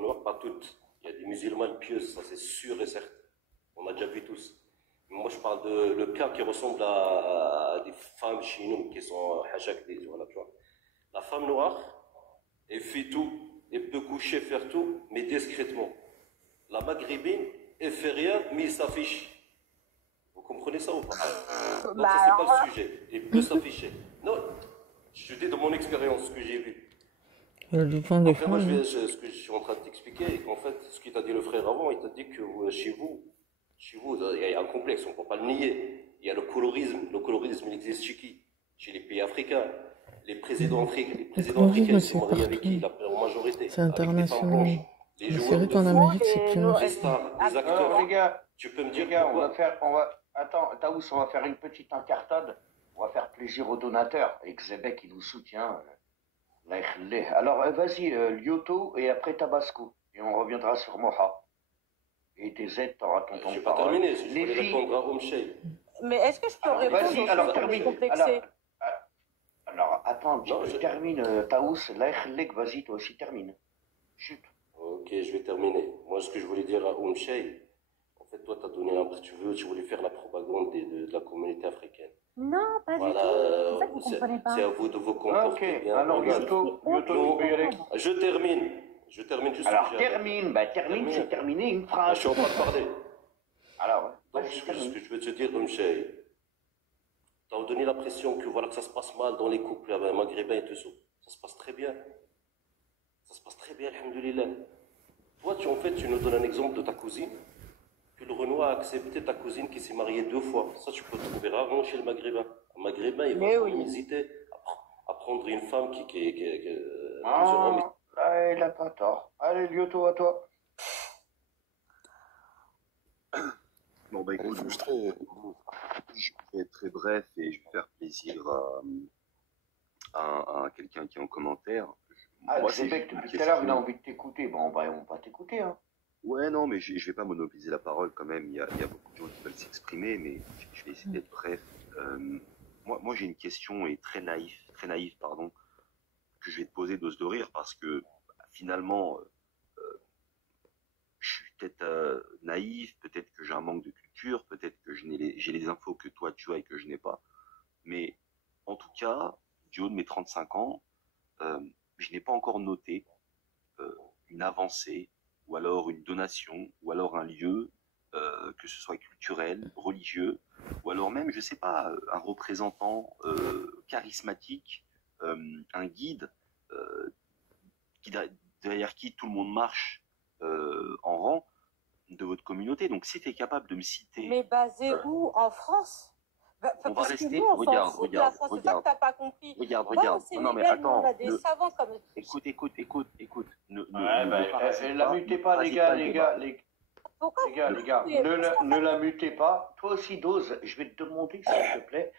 noires, pas toutes. Il y a des musulmanes pieuses, ça c'est sûr et certain. On a déjà vu tous. Mais moi, je parle de le cas qui ressemble à des femmes chez nous qui sont hajak, voilà, tu vois. La femme noire, elle fait tout, elle peut coucher, faire tout, mais discrètement. La maghrébine, elle fait rien, mais elle s'affiche. Vous comprenez ça ou pas? Donc ça, c'est pas le sujet. Elle peut s'afficher. Non, je te dis de mon expérience, ce que j'ai vu. Après, moi, ce que je suis en train de t'expliquer, en fait, ce qu'il t'a dit le frère avant, il t'a dit que chez vous, il y a un complexe, on ne peut pas le nier. Il y a le colorisme il existe chez qui? Chez les pays africains. Les présidents africains, ils sont mariés avec qui? En majorité. C'est international. C'est vrai qu'en Amérique, c'est plus mal. Les acteurs, les gars, tu peux me dire Attends, Taous, on va faire une petite incartade. On va faire plaisir aux donateurs. Et Xébek, qui nous soutient. Alors, vas-y, Lyoto et après Tabasco. Et on reviendra sur Moha. Et tes aides, t'auras ton temps de parole. Je vais pas terminer, je vais répondre à Omshay. Mais est-ce que je peux répondre? Vas-y, alors termine. Alors, attends, je termine, Taous. Vas-y, toi aussi, termine. Chut. Ok, je vais terminer. Moi, ce que je voulais dire à Omshay, en fait, toi, tu voulais faire la propagande de la communauté africaine. Non, pas du tout. C'est ça que vous ne comprenez pas. C'est à vous de vous comporter bien. Alors, Lyoto, je termine juste. Alors, termine, c'est terminé une phrase. Je suis en train de parler. Alors, donc, ce que je veux te dire, Omshay, tu as donné l'impression que ça se passe mal dans les couples maghrébins et tout ça. Ça se passe très bien. Alhamdoulilah. Toi, tu nous donnes un exemple de ta cousine, que le Renoir a accepté ta cousine qui s'est mariée 2 fois. Ça, tu peux le trouver rarement chez le Maghrébin. Le Maghrébin, il va pas hésiter à prendre une femme qui il a pas tort. Allez, Lyoto, à toi. Bon, bah écoute, je vais être très bref et je vais faire plaisir à quelqu'un qui est en commentaire. Moi, c'est que depuis tout à l'heure, il a envie de t'écouter. Bon, on va pas t'écouter, hein. Ouais, non, mais je vais pas monopoliser la parole quand même. Il y a beaucoup de gens qui veulent s'exprimer, mais je vais essayer d'être bref. Moi, j'ai une question très naïve, que je vais te poser d'ose de rire parce que finalement, je suis peut-être naïf, peut-être que j'ai un manque de culture, peut-être que j'ai les infos que toi tu as et que je n'ai pas. Mais en tout cas, du haut de mes 35 ans, je n'ai pas encore noté une avancée, ou alors une donation, ou alors un lieu, que ce soit culturel, religieux, ou alors même, je sais pas, un représentant charismatique, un guide, derrière qui tout le monde marche en rang de votre communauté. Donc si tu es capable de me citer... Mais basé où? En France? On va rester, nous, regarde. C'est ça que t'as pas compris. Regarde. Non, mais attends. On a des savants comme... Écoute. La mutez pas, les gars. Pourquoi les gars, ne la mutez pas. Toi aussi, Dose, je vais te demander, s'il te plaît,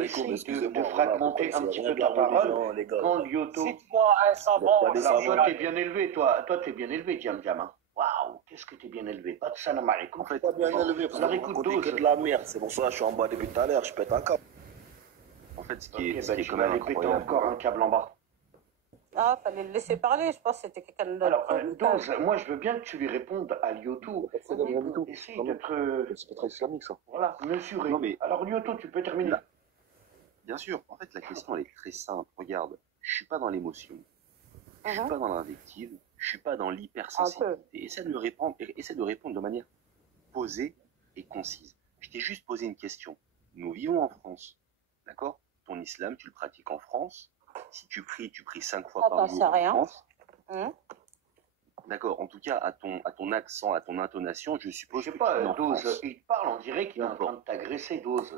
essaye de fragmenter un petit peu ta parole. Quand Lyoto... Cite-moi un savant. Alors, toi, t'es bien élevé, toi, t'es bien élevé, Djam Djam. Hein. Waouh, qu'est-ce que t'es bien élevé. Pas de salam alaikum. En fait, pas bien élevé, parce que vous racontez que de la merde. C'est pour ça que je suis en bas depuis tout à l'heure, je pète un câble. En fait, ce qui est tu quand vas même aller péter incroyable... encore un câble en bas. Ah, fallait le laisser parler, je pense que c'était quelqu'un de... Alors, Dose, moi, je veux bien que tu lui répondes à Lyoto. Essaye d'être... C'est pas très islamique, ça. Voilà, mesuré. Non, mais... Alors, Lyoto, tu peux terminer. Bien sûr. En fait, la question, elle est très simple. Regarde, je suis pas dans l'émotion. Je suis pas dans l'invective. Je suis pas dans l'hypersensibilité. Essaie de répondre de manière posée et concise. Je t'ai juste posé une question. Nous vivons en France. D'accord? Ton islam, tu le pratiques en France. Si tu pries 5 fois par jour en France. D'accord. En tout cas, à ton accent, à ton intonation, je suppose que tu es en Dose, France. il te parle, on dirait qu'il est en train de t'agresser, Dose.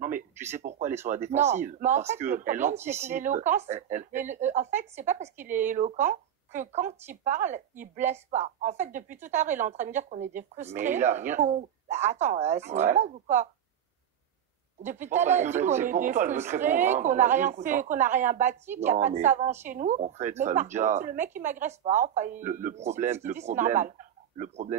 Non, mais tu sais pourquoi elle est sur la défensive? Non, mais en parce fait, le qu'elle problème, c'est que l'éloquence... En fait, c'est pas parce qu'il est éloquent que quand il parle, il blesse pas. En fait, depuis tout à l'heure, il est en train de dire qu'on est des frustrés. Mais il a rien... Attends, c'est une blague ou quoi? Depuis tout à l'heure, il dit qu'on est des frustrés, qu'on n'a rien fait, qu'on n'a rien bâti, qu'il n'y a pas de savant chez nous. En fait, mais par contre, le mec, il m'agresse pas. Enfin, le problème,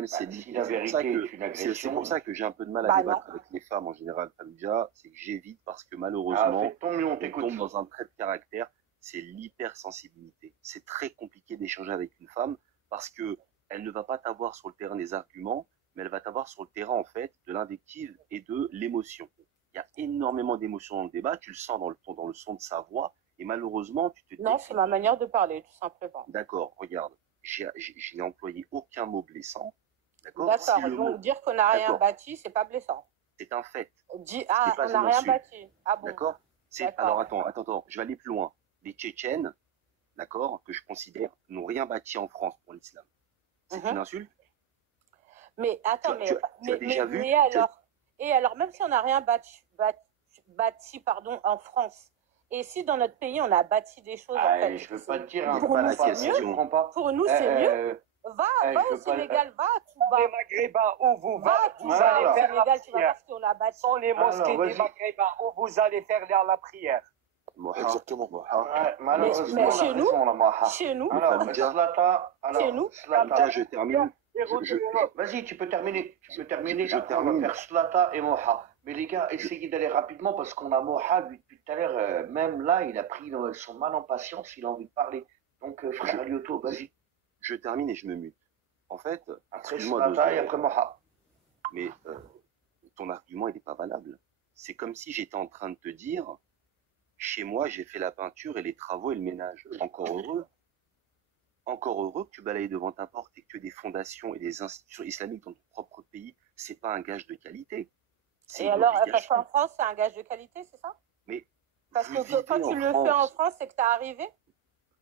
c'est la vérité, c'est pour ça que j'ai un peu de mal à débattre avec les femmes en général, Fallujah, c'est que j'évite parce que malheureusement, on tombe dans un trait de caractère, c'est l'hypersensibilité. C'est très compliqué d'échanger avec une femme parce que elle ne va pas t'avoir sur le terrain des arguments, mais elle va t'avoir sur le terrain en fait de l'invective et de l'émotion. Il y a énormément d'émotions dans le débat, tu le sens dans le son de sa voix, et malheureusement, tu te dis... Non, c'est ma manière de parler, tout simplement. D'accord, regarde, j'ai employé aucun mot blessant, d'accord? D'accord, donc dire qu'on n'a rien bâti, c'est pas blessant. C'est un fait. On n'a rien bâti. Ah bon? D'accord? Alors attends, je vais aller plus loin. Les Tchétchènes, d'accord, que je considère, n'ont rien bâti en France pour l'islam. C'est une insulte? Mais attends, Et alors, même si on n'a rien bâti en France, et si dans notre pays on a bâti des choses, en fait, je veux pas te dire, pour nous c'est mieux. Va au Sénégal, va à Touba. Les Maghrébins, où vous allez faire la prière. Tu vas voir ce qu'on a bâti. Sans les mosquées des Maghrébins, où vous allez faire la prière. Exactement. Mais chez nous, je termine. Vas-y, tu peux terminer. Après, on va faire Slata et Moha. Mais les gars, essayez d'aller rapidement parce qu'on a Moha, lui, depuis tout à l'heure. Même là, il a pris son mal en patience, il a envie de parler. Donc, frère Lyoto, vas-y. Je termine et je me mute. En fait, après Slata et après Moha. Mais ton argument, il n'est pas valable. C'est comme si j'étais en train de te dire, chez moi, j'ai fait la peinture et les travaux et le ménage. Encore heureux que tu balayes devant ta porte et que tu aies des fondations et des institutions islamiques dans ton propre pays, c'est pas un gage de qualité. Et alors, parce qu'en France, c'est un gage de qualité, c'est ça? Mais parce que quand tu le fais en France, c'est que t'es arrivé?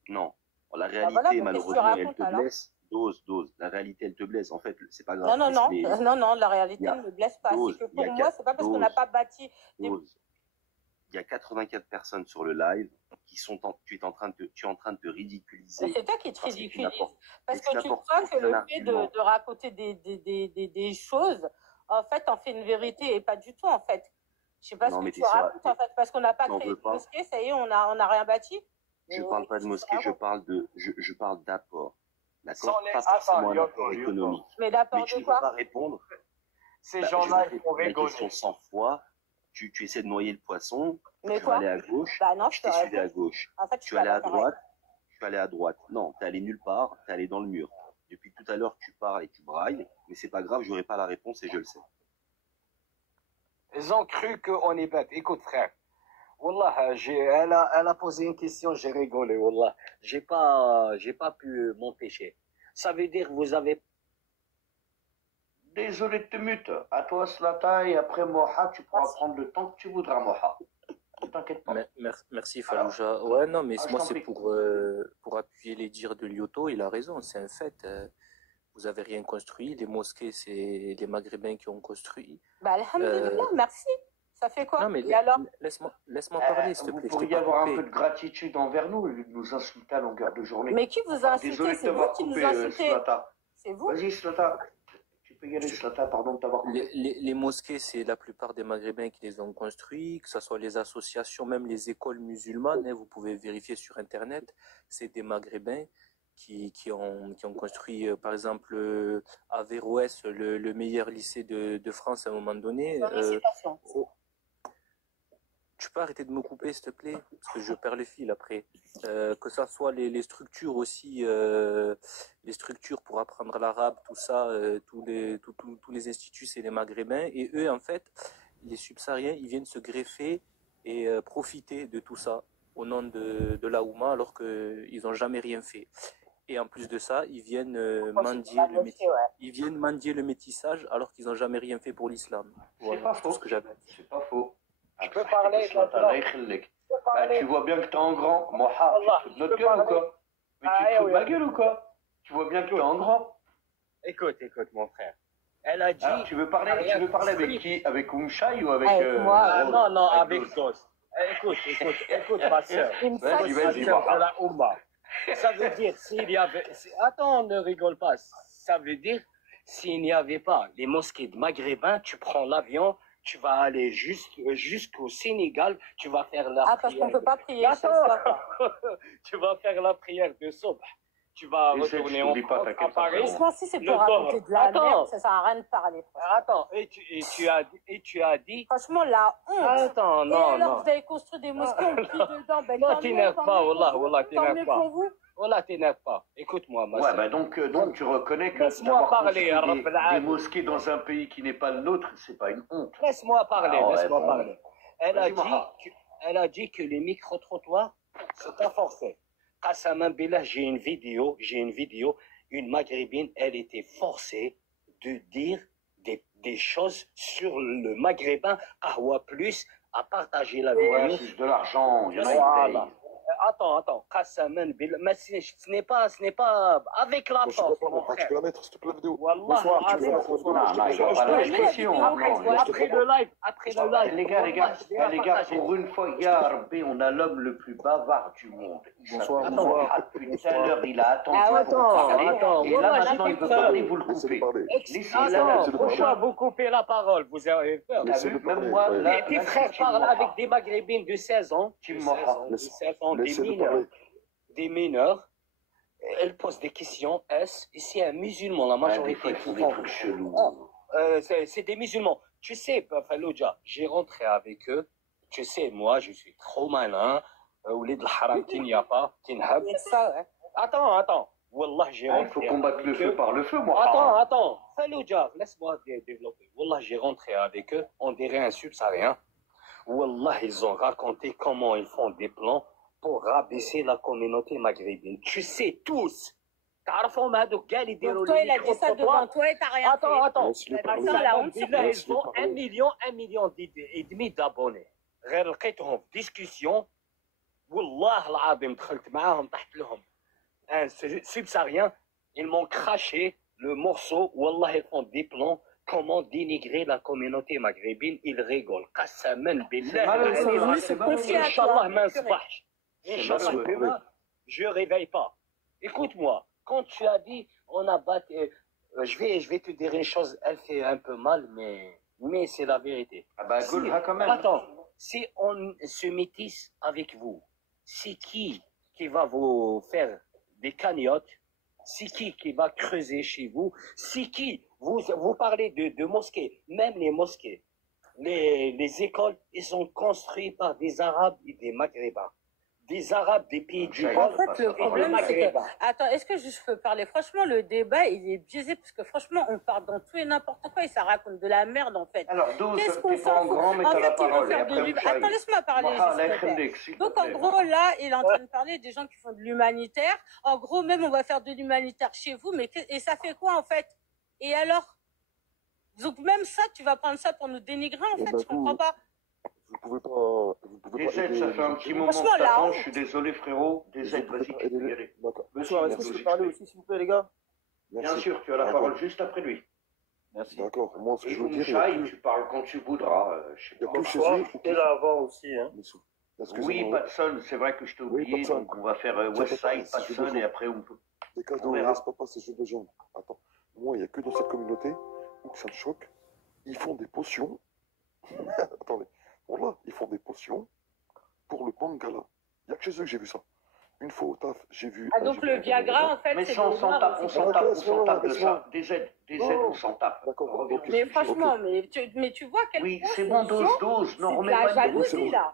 Non. La réalité, malheureusement, elle te blesse. Dose. La réalité, elle te blesse. En fait, c'est pas grave. Non, la réalité ne me blesse pas. C'est que pour moi, c'est pas parce qu'on n'a pas bâti... Il y a 84 personnes sur le live qui sont tu es en train de te ridiculiser. C'est toi qui te ridiculises. Parce que tu crois que le fait de raconter des choses, en fait, en fait une vérité et pas du tout, en fait. Je sais pas ce que tu racontes, en fait, parce qu'on n'a pas créé de mosquée, ça y est, on n'a rien bâti. Je parle pas de mosquée, je parle d'apport. D'accord? Pas forcément un apport économique. Mais d'apport de quoi? Tu ne peux pas répondre. Ces gens-là, ils font rigoler. Question 100 fois. Tu essaies de noyer le poisson, mais tu vas aller à gauche, je t'ai suivi à gauche. En fait, tu vas aller à droite, je vais aller à droite. Non, t'es allé nulle part, t'es allé dans le mur. Depuis tout à l'heure, tu parles et tu brailles, mais c'est pas grave, j'aurai pas la réponse et je le sais. Ils ont cru qu'on est bête. Écoute, frère, Wallah, elle a posé une question, j'ai rigolé, Wallah. J'ai pas pu m'empêcher. Ça veut dire que vous avez... Désolé de te mute. À toi, Slata, et après Moha, tu pourras prendre le temps que tu voudras, Moha. Ne t'inquiète pas. Merci, Fallujah. Ouais, non, mais moi, c'est pour appuyer les dires de Lyoto. Il a raison, c'est un fait. Vous avez rien construit. Les mosquées, c'est les Maghrébins qui ont construit. Alhamdulillah, merci. Ça fait quoi? Non, mais laisse-moi parler, s'il te plaît. Vous pourriez avoir un peu de gratitude envers nous, au lieu de nous insulter à longueur de journée. Mais qui vous a insulté? C'est vous qui nous insultez. C'est vous? Vas-y, Slata. Tu peux Pardon de t'avoir coupé. Les mosquées, c'est la plupart des Maghrébins qui les ont construits, que ce soit les associations, même les écoles musulmanes, hein, vous pouvez vérifier sur Internet, c'est des Maghrébins qui ont construit, par exemple, à Averroès, le meilleur lycée de France à un moment donné. Tu peux arrêter de me couper, s'il te plaît, parce que je perds le fil après. Que ça soit les structures aussi, les structures pour apprendre l'arabe, tout ça, tous les instituts, c'est les Maghrébins. Et eux, en fait, les subsahariens, ils viennent se greffer et profiter de tout ça au nom de la Oumma, alors qu'ils n'ont jamais rien fait. Et en plus de ça, ils viennent mendier le métissage, alors qu'ils n'ont jamais rien fait pour l'islam. Voilà, c'est tout ce que j'avais à dire. C'est pas faux. Je peux parler tu vois bien que t'es en grand. Moha, tu te fous de notre gueule ou quoi? Mais tu te fous de ma gueule ou quoi? Tu vois bien que t'es en grand. Écoute, mon frère. Elle a dit. Alors, tu veux parler avec qui? Avec Oumchaï ou avec. Moi, non, avec Dos. Écoute, ma soeur. Vas-y, la Oumma. Ça veut dire, s'il y avait. Attends, ne rigole pas. Ça veut dire, s'il n'y avait pas les mosquées de Maghrébins, tu prends l'avion. Tu vas aller jusqu'au Sénégal, tu vas faire la prière. Parce qu'on ne peut pas prier. Tu vas faire la prière de Sobh. Tu vas retourner en France, à Paris. Franchement, si c'est pour raconter de la merde, ça ne sert à rien de parler. Attends, et tu as dit... Franchement, la honte. Attends, non. Et alors, vous avez construit des mosquées, on prie dedans. Ben, non, t'énerve pas, Wallah, t'énerve pas. Pour vous. Voilà, t'énerve pas. Écoute-moi, ma soeur. Donc tu reconnais que d'avoir construit des mosquées dans un pays qui n'est pas le nôtre, c'est pas une honte. Laisse-moi parler. Elle a dit que les micro-trottoirs, c'est pas forcé. Qassaman Billah, j'ai une vidéo, une maghrébine, elle était forcée de dire des choses sur le maghrébin, Ahwa Plus, à partager la vidéo. C'est de l'argent, il y en a voilà. Attends, Qassaman Billah, mais ce n'est pas avec la force, mon frère. Tu peux la mettre, s'il te plaît, la vidéo. Wallah, après le live. Les gars, pour une fois, Yarbi, on a l'homme le plus bavard du monde. Bonsoir. Depuis tout à l'heure, il a attendu pour parler. Et là, maintenant, il veut parler, vous le coupez. Pourquoi vous coupez la parole? Vous avez peur. Même moi, et tes frères parlent avec des maghrébines de 16 ans. Des mineurs, elle pose des questions. Ici, un musulman, la majorité. C'est des musulmans. Tu sais, Fallujah, j'ai rentré avec eux. Tu sais, moi, je suis trop malin. Oulid al-Haram, qu'il n'y a pas. Attends. Wallah, j'ai rentré. Il faut combattre le feu par le feu, moi. Attends. Fallujah, laisse-moi développer. Wallah, j'ai rentré avec eux. On dirait un subsaharien. Wallah, ils ont raconté comment ils font des plans pour rabaisser la communauté maghrébine. Tu sais tous. Donc toi, il a dit ça devant toi et t'as rien fait. Attends. Ils ont 1,5 million d'abonnés. غير لقيتهم في ديسكسيون والله العظيم دخلت معاهم طحت لهم un subsaharien, ils m'ont craché le morceau. Wallah, ils font des plans. Comment dénigrer la communauté maghrébine? Ils rigolent. Qassaman billah. Inch'Allah, ma nsbahch. Inch'Allah, je réveille pas. Écoute-moi, quand tu as dit, on a battu, je vais te dire une chose, elle fait un peu mal, mais c'est la vérité. Quand même. Attends, si on se métisse avec vous, c'est qui va vous faire des cagnottes? C'est qui va creuser chez vous? C'est qui? Vous parlez de mosquées, même les mosquées. Les écoles, ils sont construites par des Arabes et des Maghrébins. Des Arabes des pays du Golfe. En fait, le problème, c'est que... Attends, est-ce que je peux parler? Franchement, le débat, il est biaisé, parce que franchement, on part dans tout et n'importe quoi, et ça raconte de la merde, en fait. Alors, qu'est-ce qu'on s'en fout? En fait, il veut faire de l'humanitaire. Attends, laisse-moi parler. Donc, en gros, là, il est en train de parler des gens qui font de l'humanitaire. En gros, même, on va faire de l'humanitaire chez vous, mais et ça fait quoi, en fait? Et alors? Donc, même ça, tu vas prendre ça pour nous dénigrer, en fait, je comprends pas. Vous pouvez pas. Des aides, ça fait un petit moment que t'attends, je suis désolé, frérot. Des aides, vas-y, tu peux y aller. Bonsoir, est-ce que je peux parler aussi, s'il vous plaît, les gars? Bien sûr, tu as la parole juste après lui. Merci. D'accord, moi, ce que je veux dire. Tu parles quand tu voudras. Je sais pas. J'étais là avant aussi, hein. Oui, Patson, c'est vrai que je t'ai oublié, donc on va faire Westside, Patson, et après on peut. Les cadeaux, laisse pas passer, je de jambes. Attends, moi, il n'y a que dans cette communauté Donc ça me choque. Ils font des potions. Attendez. Voilà, ils font des potions pour le Bangala. Il n'y a que chez eux que j'ai vu ça. Une fois au taf, j'ai vu... Ah, donc le Viagra, en fait, mais c'est ça, on s'en tape, on s'en tape, on s'en tape de ça. Des aides, on s'en tape. D'accord. Mais franchement, mais tu vois quel oui, point c'est bon, dose. Non, c'est de remets la pas jalousie, là.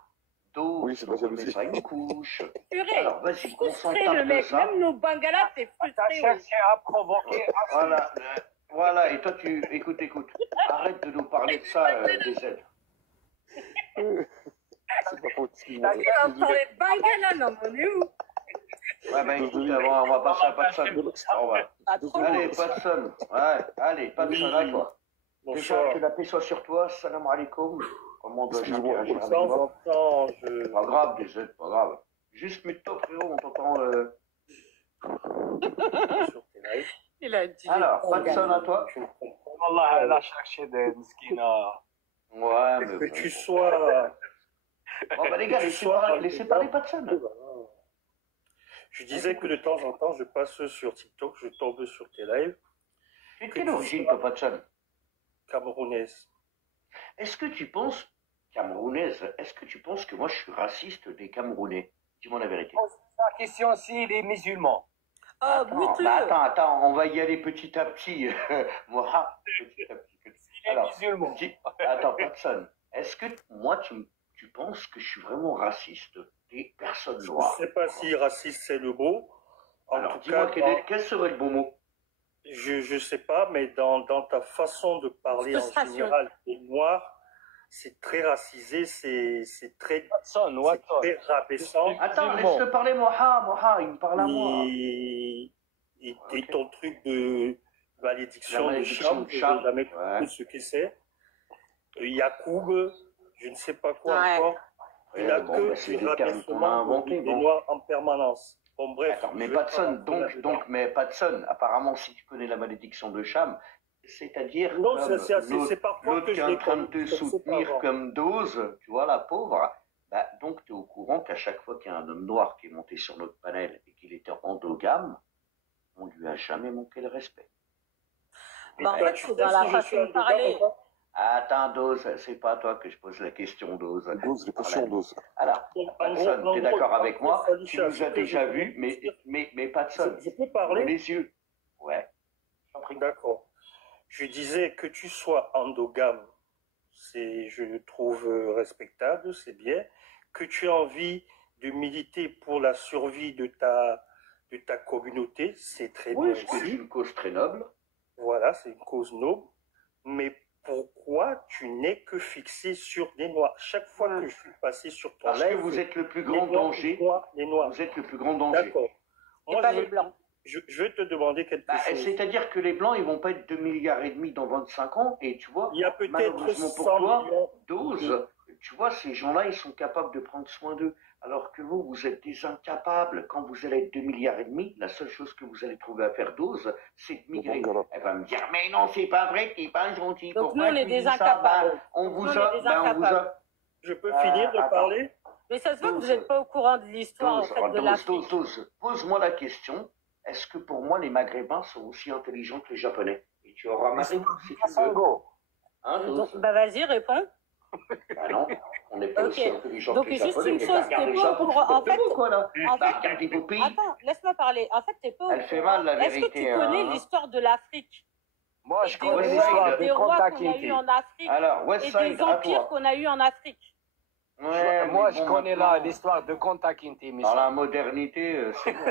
Dose, oui, c'est de la jalousie. ça une couche. Purée, alors, vas-y, on s'en frustré tape le de mec, ça. même nos bangalas, c'est frustré. T'as cherché à provoquer. Voilà, et toi, écoute. Arrête de nous parler de ça, des aides. C'est pas faute, excuse-moi. On parlait de bangalas, non, on est où? Ouais, ben écoute, on va passer à pas de son. Allez, pas de son. Ouais, allez, pas de son, d'accord. Déjà, que la paix soit sur toi, salam alaikum. Comment dois-je interagir avec toi? Pas grave, des aides, pas grave. Juste mets-toi, frérot, on t'entend. Il a dit. Alors, pas de son à toi? Wallah, elle a cherché des skins. Ouais, mais. Que tu sois. Bon, bah les gars, laissez parler pas de son. Je disais que de temps en temps, je passe sur TikTok, je tombe sur tes lives. Tu es de quelle origine, toi, Patchan? Camerounaise. Est-ce que tu penses, Camerounaise, est-ce que tu penses que moi je suis raciste des Camerounais? Dis-moi la vérité. La question, c'est les musulmans. Attends, on va y aller petit à petit. Moi, petit à petit. Alors, musulmans. Attends, Patchan, est-ce que moi tu penses que je suis vraiment raciste des personnes noires? Je ne sais pas si raciste c'est le mot. Alors, dis-moi quel serait le bon mot? Je ne sais pas, mais dans ta façon de parler en général, les noirs, c'est très racisé, c'est très rabaissant. Attends, laisse-le parler, Moha, il me parle à moi. Et ton truc de malédiction de Cham, je n'ai jamais compris ce que c'est. Yacoub, je ne sais pas quoi encore. Il n'a que du rabaissement des noirs en permanence. Bon, bref. D'accord, mais Patson, mais Patson, apparemment, si tu connais la malédiction de Cham, c'est-à-dire non, c'est parfois l'autre qui est en train de te soutenir comme dose, tu vois, la pauvre, bah, donc tu es au courant qu'à chaque fois qu'il y a un homme noir qui est monté sur notre panel et qu'il était endogame, on lui a jamais manqué le respect. Bah, en fait, c'est dans la façon de parler. Attends, Dose, c'est pas à toi que je pose la question, Dose. Dose, les potions, Dose. Alors, Patson, t'es d'accord avec moi? Tu nous as déjà vus, mais Patson, je peux parler? Les yeux. Ouais. D'accord. Je disais que tu sois endogame, je trouve respectable, c'est bien. Que tu aies envie de militer pour la survie de ta communauté, c'est très bien aussi. C'est une cause très noble. Voilà, c'est une cause noble. Mais pourquoi tu n'es que fixé sur des noirs? Chaque fois que je suis passé sur ton live... Parce que vous êtes le plus grand danger. Les noirs. Vous êtes le plus grand danger. D'accord. Et pas les blancs. Je vais te demander quelque chose. C'est-à-dire que les blancs, ils vont pas être 2,5 milliards dans 25 ans. Et tu vois, il y a peut-être 100 pour toi, millions. 12, tu vois, ces gens-là, ils sont capables de prendre soin d'eux. Alors que vous êtes des incapables. Quand vous allez être 2,5 milliards, la seule chose que vous allez trouver à faire, 12, c'est de migrer. Elle va me dire, mais non, c'est pas vrai, t'es pas gentil. Donc nous, on est des incapables. On vous a... Je peux finir de parler? Mais ça se voit que vous n'êtes pas au courant de l'histoire en fait, de l'Afrique. Pose-moi la question. Est-ce que pour moi, les Maghrébins sont aussi intelligents que les Japonais? Et tu auras ma réponse si tu veux. Bah vas-y, réponds. Bah non, on n'est pas aussi intelligents que les Japonais. Donc juste une chose, t'es pas au courant. En fait, regardez vos pays. Attends, laisse-moi parler. En fait, t'es pas au courant. Elle fait mal, la vérité. Est-ce que tu connais l'histoire de l'Afrique? Moi, je connais l'histoire des rois qu'on a eu en Afrique. Alors, et des empires qu'on a eu en Afrique. Ouais, moi, je connais l'histoire de Kunta Kinte. Dans la modernité, c'est bon.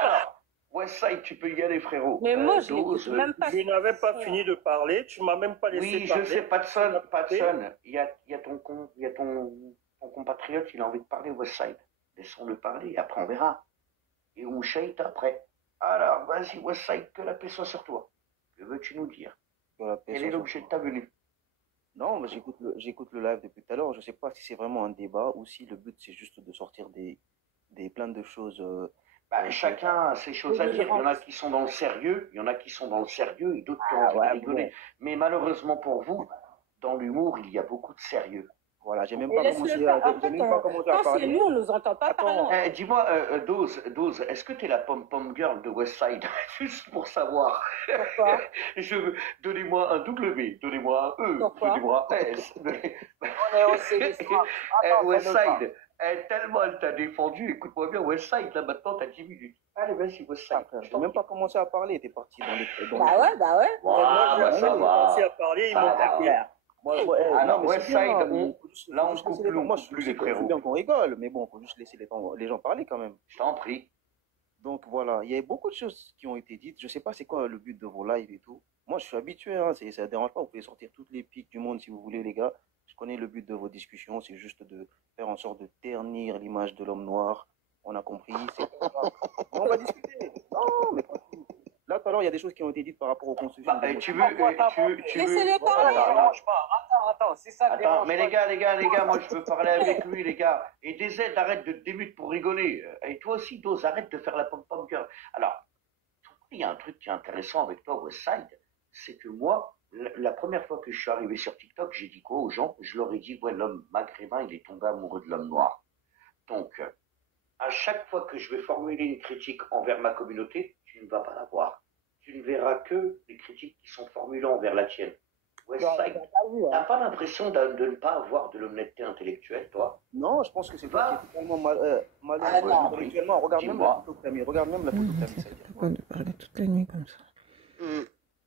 Alors, Westside, tu peux y aller, frérot. Mais moi, je n'écoute même pas. Je n'avais pas fini de parler, tu m'as même pas laissé parler. Oui, je sais, Patson, il y a ton compatriote, il a envie de parler, Westside. Laissons-le parler, et après on verra. Et Ouchait après. Alors, vas-y, Westside, que la paix soit sur toi. Que veux-tu nous dire? Quel est l'objet de ta venue? Non, mais j'écoute le live depuis tout à l'heure. Je ne sais pas si c'est vraiment un débat ou si le but c'est juste de sortir des plein de choses. Chacun a ses choses à dire. Il y en a qui sont dans le sérieux, et d'autres qui ont envie de rigoler. Mais malheureusement pour vous, dans l'humour, il y a beaucoup de sérieux. Voilà, j'ai même pas commencé à Quand c'est nous, on nous entend pas parler. Dis-moi, Dose, est-ce que tu es la pom-pom girl de Westside? Juste pour savoir. Pourquoi? Donnez-moi un W, donnez-moi un E, donnez-moi un S. Westside, tellement elle t'a défendu, écoute-moi bien, Westside, là maintenant t'as 10 minutes. Allez, vas-y, Westside. J'ai même pas commencé à parler, t'es parti dans les... Bah ouais. Moi, j'ai commencé à parler, ils m'ont tapé. Alors, Westside, là on coupe moi, je suis bien qu'on rigole, mais bon, faut juste laisser les gens parler quand même. Je t'en prie. Donc voilà, il y a beaucoup de choses qui ont été dites. Je sais pas c'est quoi le but de vos lives et tout. Moi, je suis habitué, hein, ça ne dérange pas. Vous pouvez sortir toutes les piques du monde si vous voulez, les gars. Je connais le but de vos discussions, c'est juste de faire en sorte de ternir l'image de l'homme noir. On a compris. On va discuter. Non, mais pas tout. Là, tout à l'heure, il y a des choses qui ont été dites par rapport aux constructions. Laissez-les parler. Attends, c'est ça. Attends, mais les gars, moi je veux parler avec lui, les gars. Et des aides, arrête de te démute pour rigoler. Et toi aussi, Dose, arrête de faire la pom-pom girl. Alors, il y a un truc qui est intéressant avec toi, Westside, c'est que moi, la première fois que je suis arrivé sur TikTok, j'ai dit quoi aux gens? Je leur ai dit, ouais, l'homme maghrébin, il est tombé amoureux de l'homme noir. Donc, à chaque fois que je vais formuler une critique envers ma communauté, tu ne vas pas la voir. Tu ne verras que les critiques qui sont formulées envers la tienne. Westside, t'as pas l'impression de ne pas avoir de l'honnêteté intellectuelle, toi? Non, je pense que c'est toi qui es totalement malheureux intellectuellement. Regarde même la photo que t'as mis. Regarde même la photo que t'as mis. C'est pas quoi de parler toute la nuit comme ça.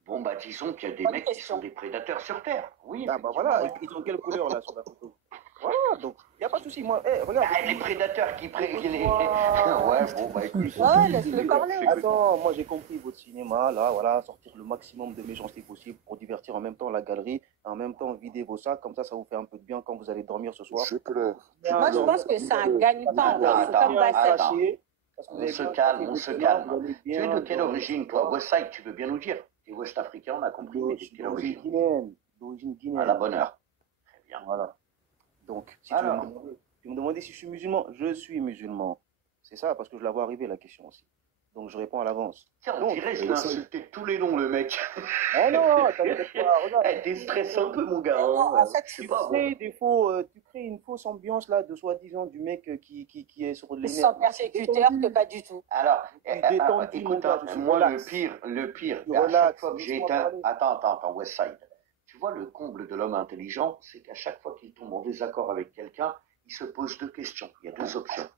Bon, bah disons qu'il y a des mecs qui sont des prédateurs sur Terre. Oui. Ah bah voilà, ils ont quelle couleur là sur la photo? Voilà, donc il n'y a pas de souci. Moi, regarde. Les prédateurs qui Ouais, bon, bah écoute. Ouais, laisse-le parler. Attends, moi j'ai compris votre cinéma, là, voilà, sortir le maximum de méchanceté possible pour divertir en même temps la galerie, en même temps vider vos sacs, comme ça vous fait un peu de bien quand vous allez dormir ce soir. Je pleure. Moi, je pense que c'est un gagne-pain. On se calme. Tu es de quelle origine, toi? Westside, tu veux bien nous dire? Tu es ouest-africain, on a compris, mais de quelle origine? D'origine guinéenne. À la bonne heure. Très bien. Voilà. Donc, si tu me demandais si je suis musulman, je suis musulman. C'est ça, parce que je la vois arriver, la question aussi. Donc, je réponds à l'avance. Tiens, on dirait que je l'ai insulté tous les noms, le mec. Oh non, t'inquiète pas, regarde. T'es stressé un peu, mon gars. Tu crées une fausse ambiance, là, de soi-disant du mec qui est sur les nerfs. Sans persécuteur que pas du tout. Alors, écoute, moi, le pire, à chaque fois que j'ai été... Attends, Westside. Tu vois, le comble de l'homme intelligent, c'est qu'à chaque fois qu'il tombe en désaccord avec quelqu'un, il se pose deux questions. Il y a deux options.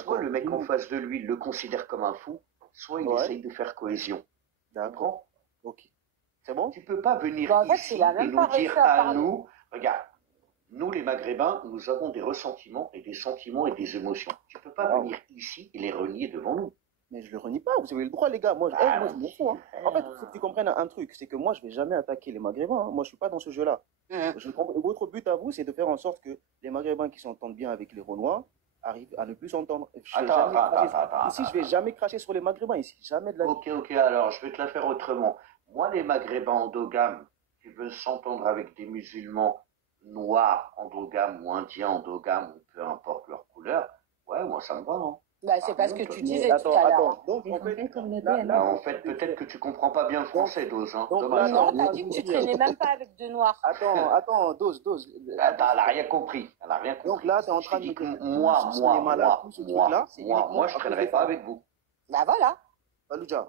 Soit le mec en face de lui le considère comme un fou, soit il essaye de faire cohésion. D'accord. Ok. C'est bon? Tu peux pas venir ici et nous dire à nous, regarde, nous les Maghrébins, nous avons des ressentiments et des sentiments et des émotions. Tu peux pas venir ici et les renier devant nous. Mais je le renie pas, vous avez le droit, les gars. Moi, je m'en fous. Hein. En fait, il faut que tu comprennes un truc, c'est que moi, je vais jamais attaquer les Maghrébins. Hein. Moi, je suis pas dans ce jeu-là. Votre but à vous, c'est de faire en sorte que les Maghrébins qui s'entendent bien avec les Renois arrivent à ne plus s'entendre. Ici, je vais jamais cracher sur les Maghrébins, ici. Jamais de la vie. Ok, alors, je vais te la faire autrement. Moi, les Maghrébins endogames qui veulent s'entendre avec des musulmans noirs endogames ou indiens endogames, ou peu importe leur couleur, ouais, moi, ça me va, non? Bah, c'est parce que tu disais tout à l'heure. Donc, en fait, peut-être que tu comprends pas bien le français, Dose. Hein. Dommage. Non, t'as dit que tu traînais même pas avec deux noirs. Attends, Dose. Attends, elle a rien compris. Donc là, t'es en train de me dire, moi, je traînerai pas avec vous. Bah voilà. Fallujah.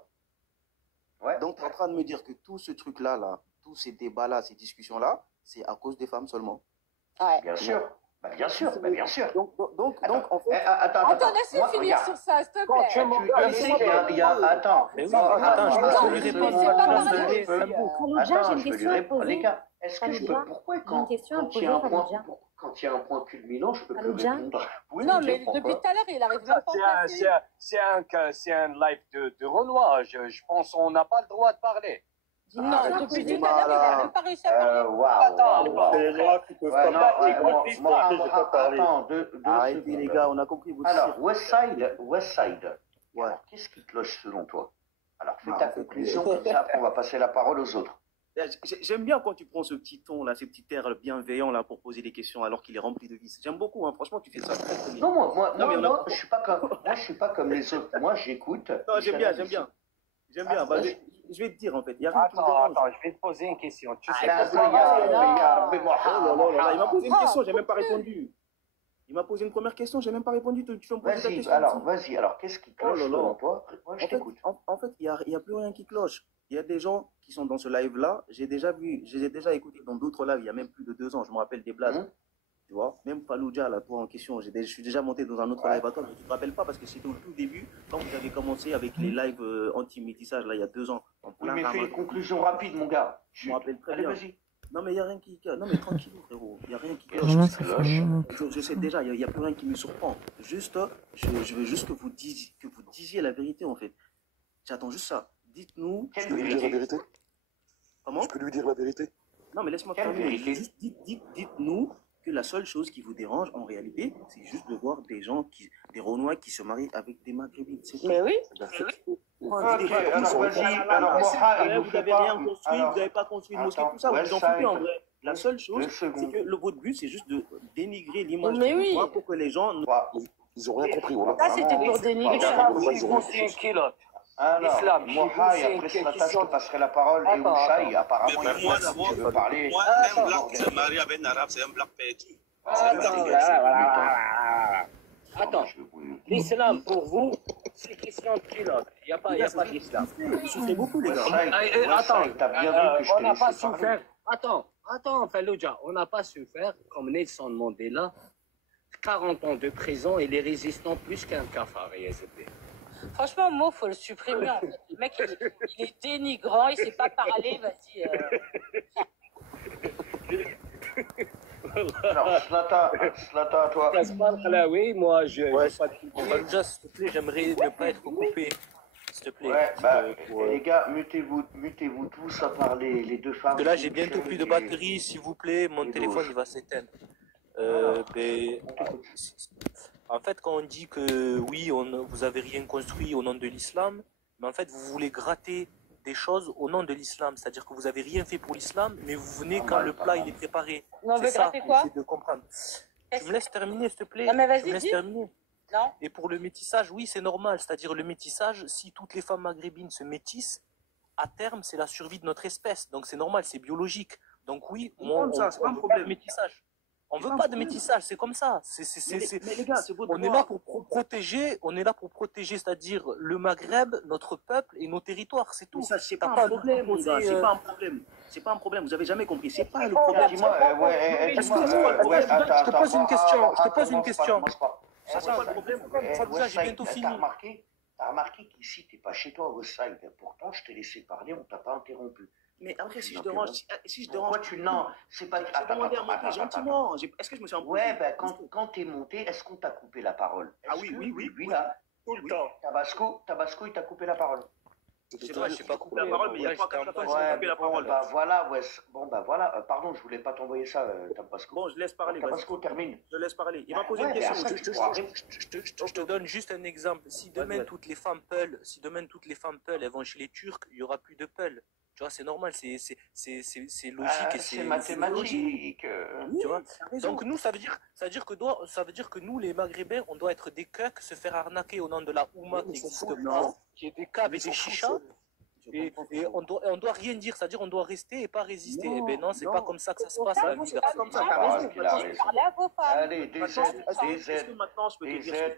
Ouais. Donc, t'es en train de me dire que tout ce truc-là, tous ces débats-là, ces discussions-là, c'est à cause des femmes seulement. Ouais. Bien sûr. Bah bien sûr. Donc, en fait... Attends, laisse-le finir sur ça, s'il te plaît. Attends, je peux lui répondre. Attends, je vais lui répondre. Les gars, est-ce que je peux... Pourquoi quand il y a un point culminant, je peux plus répondre? Non, mais depuis tout à l'heure, il arrive même pas à c'est un live de Renoir. Je pense qu'on n'a pas le droit de parler. Non, depuis tout à l'heure, il n'a même pas réussi à parler. Arrêtez, les gars, on a compris. Alors, Westside, qu'est-ce qui cloche selon toi? Alors, fais ta conclusion, comme ça, après, on va passer la parole aux autres. J'aime bien quand tu prends ce petit ton là, ce petit air bienveillant là pour poser des questions alors qu'il est rempli de vices. J'aime beaucoup, hein. Franchement, tu fais ça très très bien. Non, moi, je suis pas comme les autres. Moi, j'écoute. Non, j'aime bien. J'aime bien. Bah, je vais te dire, en fait. Il y a rien qui me dérange. Attends, je vais te poser une question. Tu sais Oh pourquoi là là, il m'a posé une question, j'ai même pas répondu. Il m'a posé une première question, j'ai même pas répondu. Tu vas me poser ta question. Alors, qu'est-ce qui cloche selon toi? Moi, je t'écoute. En fait, il y a plus rien qui cloche. Il y a des gens qui sont dans ce live-là. Je les ai déjà écoutés dans d'autres lives il y a même plus de 2 ans. Je me rappelle des blagues. Tu vois, même Fallujah, là, toi en question, je suis déjà monté dans un autre live à toi. Je ne te rappelle pas parce que c'était au tout début, quand vous avez commencé avec les lives anti-métissage, là, il y a 2 ans. Oui, mais fais une conclusion rapide, mon gars. Je me rappelle très bien. Allez, vas-y. Non, mais il n'y a rien qui... Non, mais tranquille, frérot. Il n'y a rien qui... Je sais déjà, il n'y a plus rien qui me surprend. Juste, je veux juste que vous disiez la vérité, en fait. J'attends juste ça. Dites-nous... Je peux lui dire la vérité? Comment? Je peux lui dire la vérité? Non, mais laisse-moi terminer. Juste dites-nous que la seule chose qui vous dérange, en réalité, c'est juste de voir des gens, des Renois qui se marient avec des Maghrébines. Mais oui. Vous n'avez rien construit, vous n'avez pas construit une mosquée, tout ça, vous vous en foutez en vrai. La seule chose, c'est que votre but, c'est juste de dénigrer l'image du Renoir pour que les gens... Ils n'ont rien compris. Ça, c'était pour dénigrer. Alors, Moha, et après Slata, je te passerai la parole. Et Ouchaï, apparemment, il veut parler. Un black qui se marie avec un arabe, c'est un black perdu. Attends, l'islam pour vous, c'est question de culotte. Il n'y a pas d'islam. Vous souffrez beaucoup, les gars. Attends, on n'a pas souffert. Attends, Fallujah, on n'a pas souffert comme Nelson Mandela. 40 ans de prison et les résistants plus qu'un cafard, SB. Franchement, Mo, faut le supprimer. En fait. Le mec, il est dénigrant, il sait pas parler, vas-y. Alors, Slata, toi. Oui, moi, je. Fallujah, s'il te plaît, j'aimerais ne pas être coupé. S'il te plaît. Ouais, les gars, mutez-vous tous à parler, les deux femmes. Parce que là, j'ai bientôt plus de batterie, s'il vous plaît, mon téléphone, il va s'éteindre. En fait, quand on dit que oui, vous avez rien construit au nom de l'islam, mais en fait, vous voulez gratter des choses au nom de l'islam. C'est-à-dire que vous avez rien fait pour l'islam, mais vous venez quand le plat il est préparé. On veut gratter quoi? C'est de comprendre. Tu me laisses terminer, s'il te plaît? Non, mais vas-y, tu me laisses terminer. Non. Et pour le métissage, oui, c'est normal. C'est-à-dire le métissage, si toutes les femmes maghrébines se métissent, à terme, c'est la survie de notre espèce. Donc c'est normal, c'est biologique. Donc oui, on veut pas de métissage. On veut pas de métissage, c'est comme ça. Mais les gars, c'est votre on est là pour protéger, c'est-à-dire le Maghreb, notre peuple et nos territoires, c'est tout. Ça, c'est pas un problème, mon gars, c'est pas un problème. C'est pas un problème, vous avez jamais compris, c'est pas le problème. Je te pose une question, Ça, c'est pas le problème. J'ai bientôt fini. T'as remarqué qu'ici, t'es pas chez toi, Westside. Pourtant, je t'ai laissé parler, on t'a pas interrompu. Mais après, si je dérange... Pourquoi tu... Non, c'est pas... Attends, gentiment. Est-ce que je me suis imposé? Ouais, ben, quand t'es monté, est-ce qu'on t'a coupé la parole? Ah oui, là. Tout le temps. Tabasco, il t'a coupé la parole. Je sais pas coupé la parole, mais il y a 3-4 fois que j'ai coupé la parole. Bah voilà, Wes. Bon, bah voilà. Pardon, je voulais pas t'envoyer ça, Tabasco. Bon, je laisse parler. Tabasco, termine. Je laisse parler. Il m'a posé une question. Je te donne juste un exemple. Si demain toutes les femmes Peul, elles vont chez les Turcs, il y aura plus de Peul. Tu vois, c'est normal, c'est logique et c'est mathématique. Tu vois. Donc nous, ça veut dire que nous, les Maghrébins, on doit être des cucks, se faire arnaquer au nom de la Oumma qui n'existe pas, qui est des câbles et des chichas. Et on doit rien dire, c'est-à-dire on doit rester et pas résister. Eh ben non, c'est pas comme ça que ça se passe. C'est pas comme ça, Allez, DZ,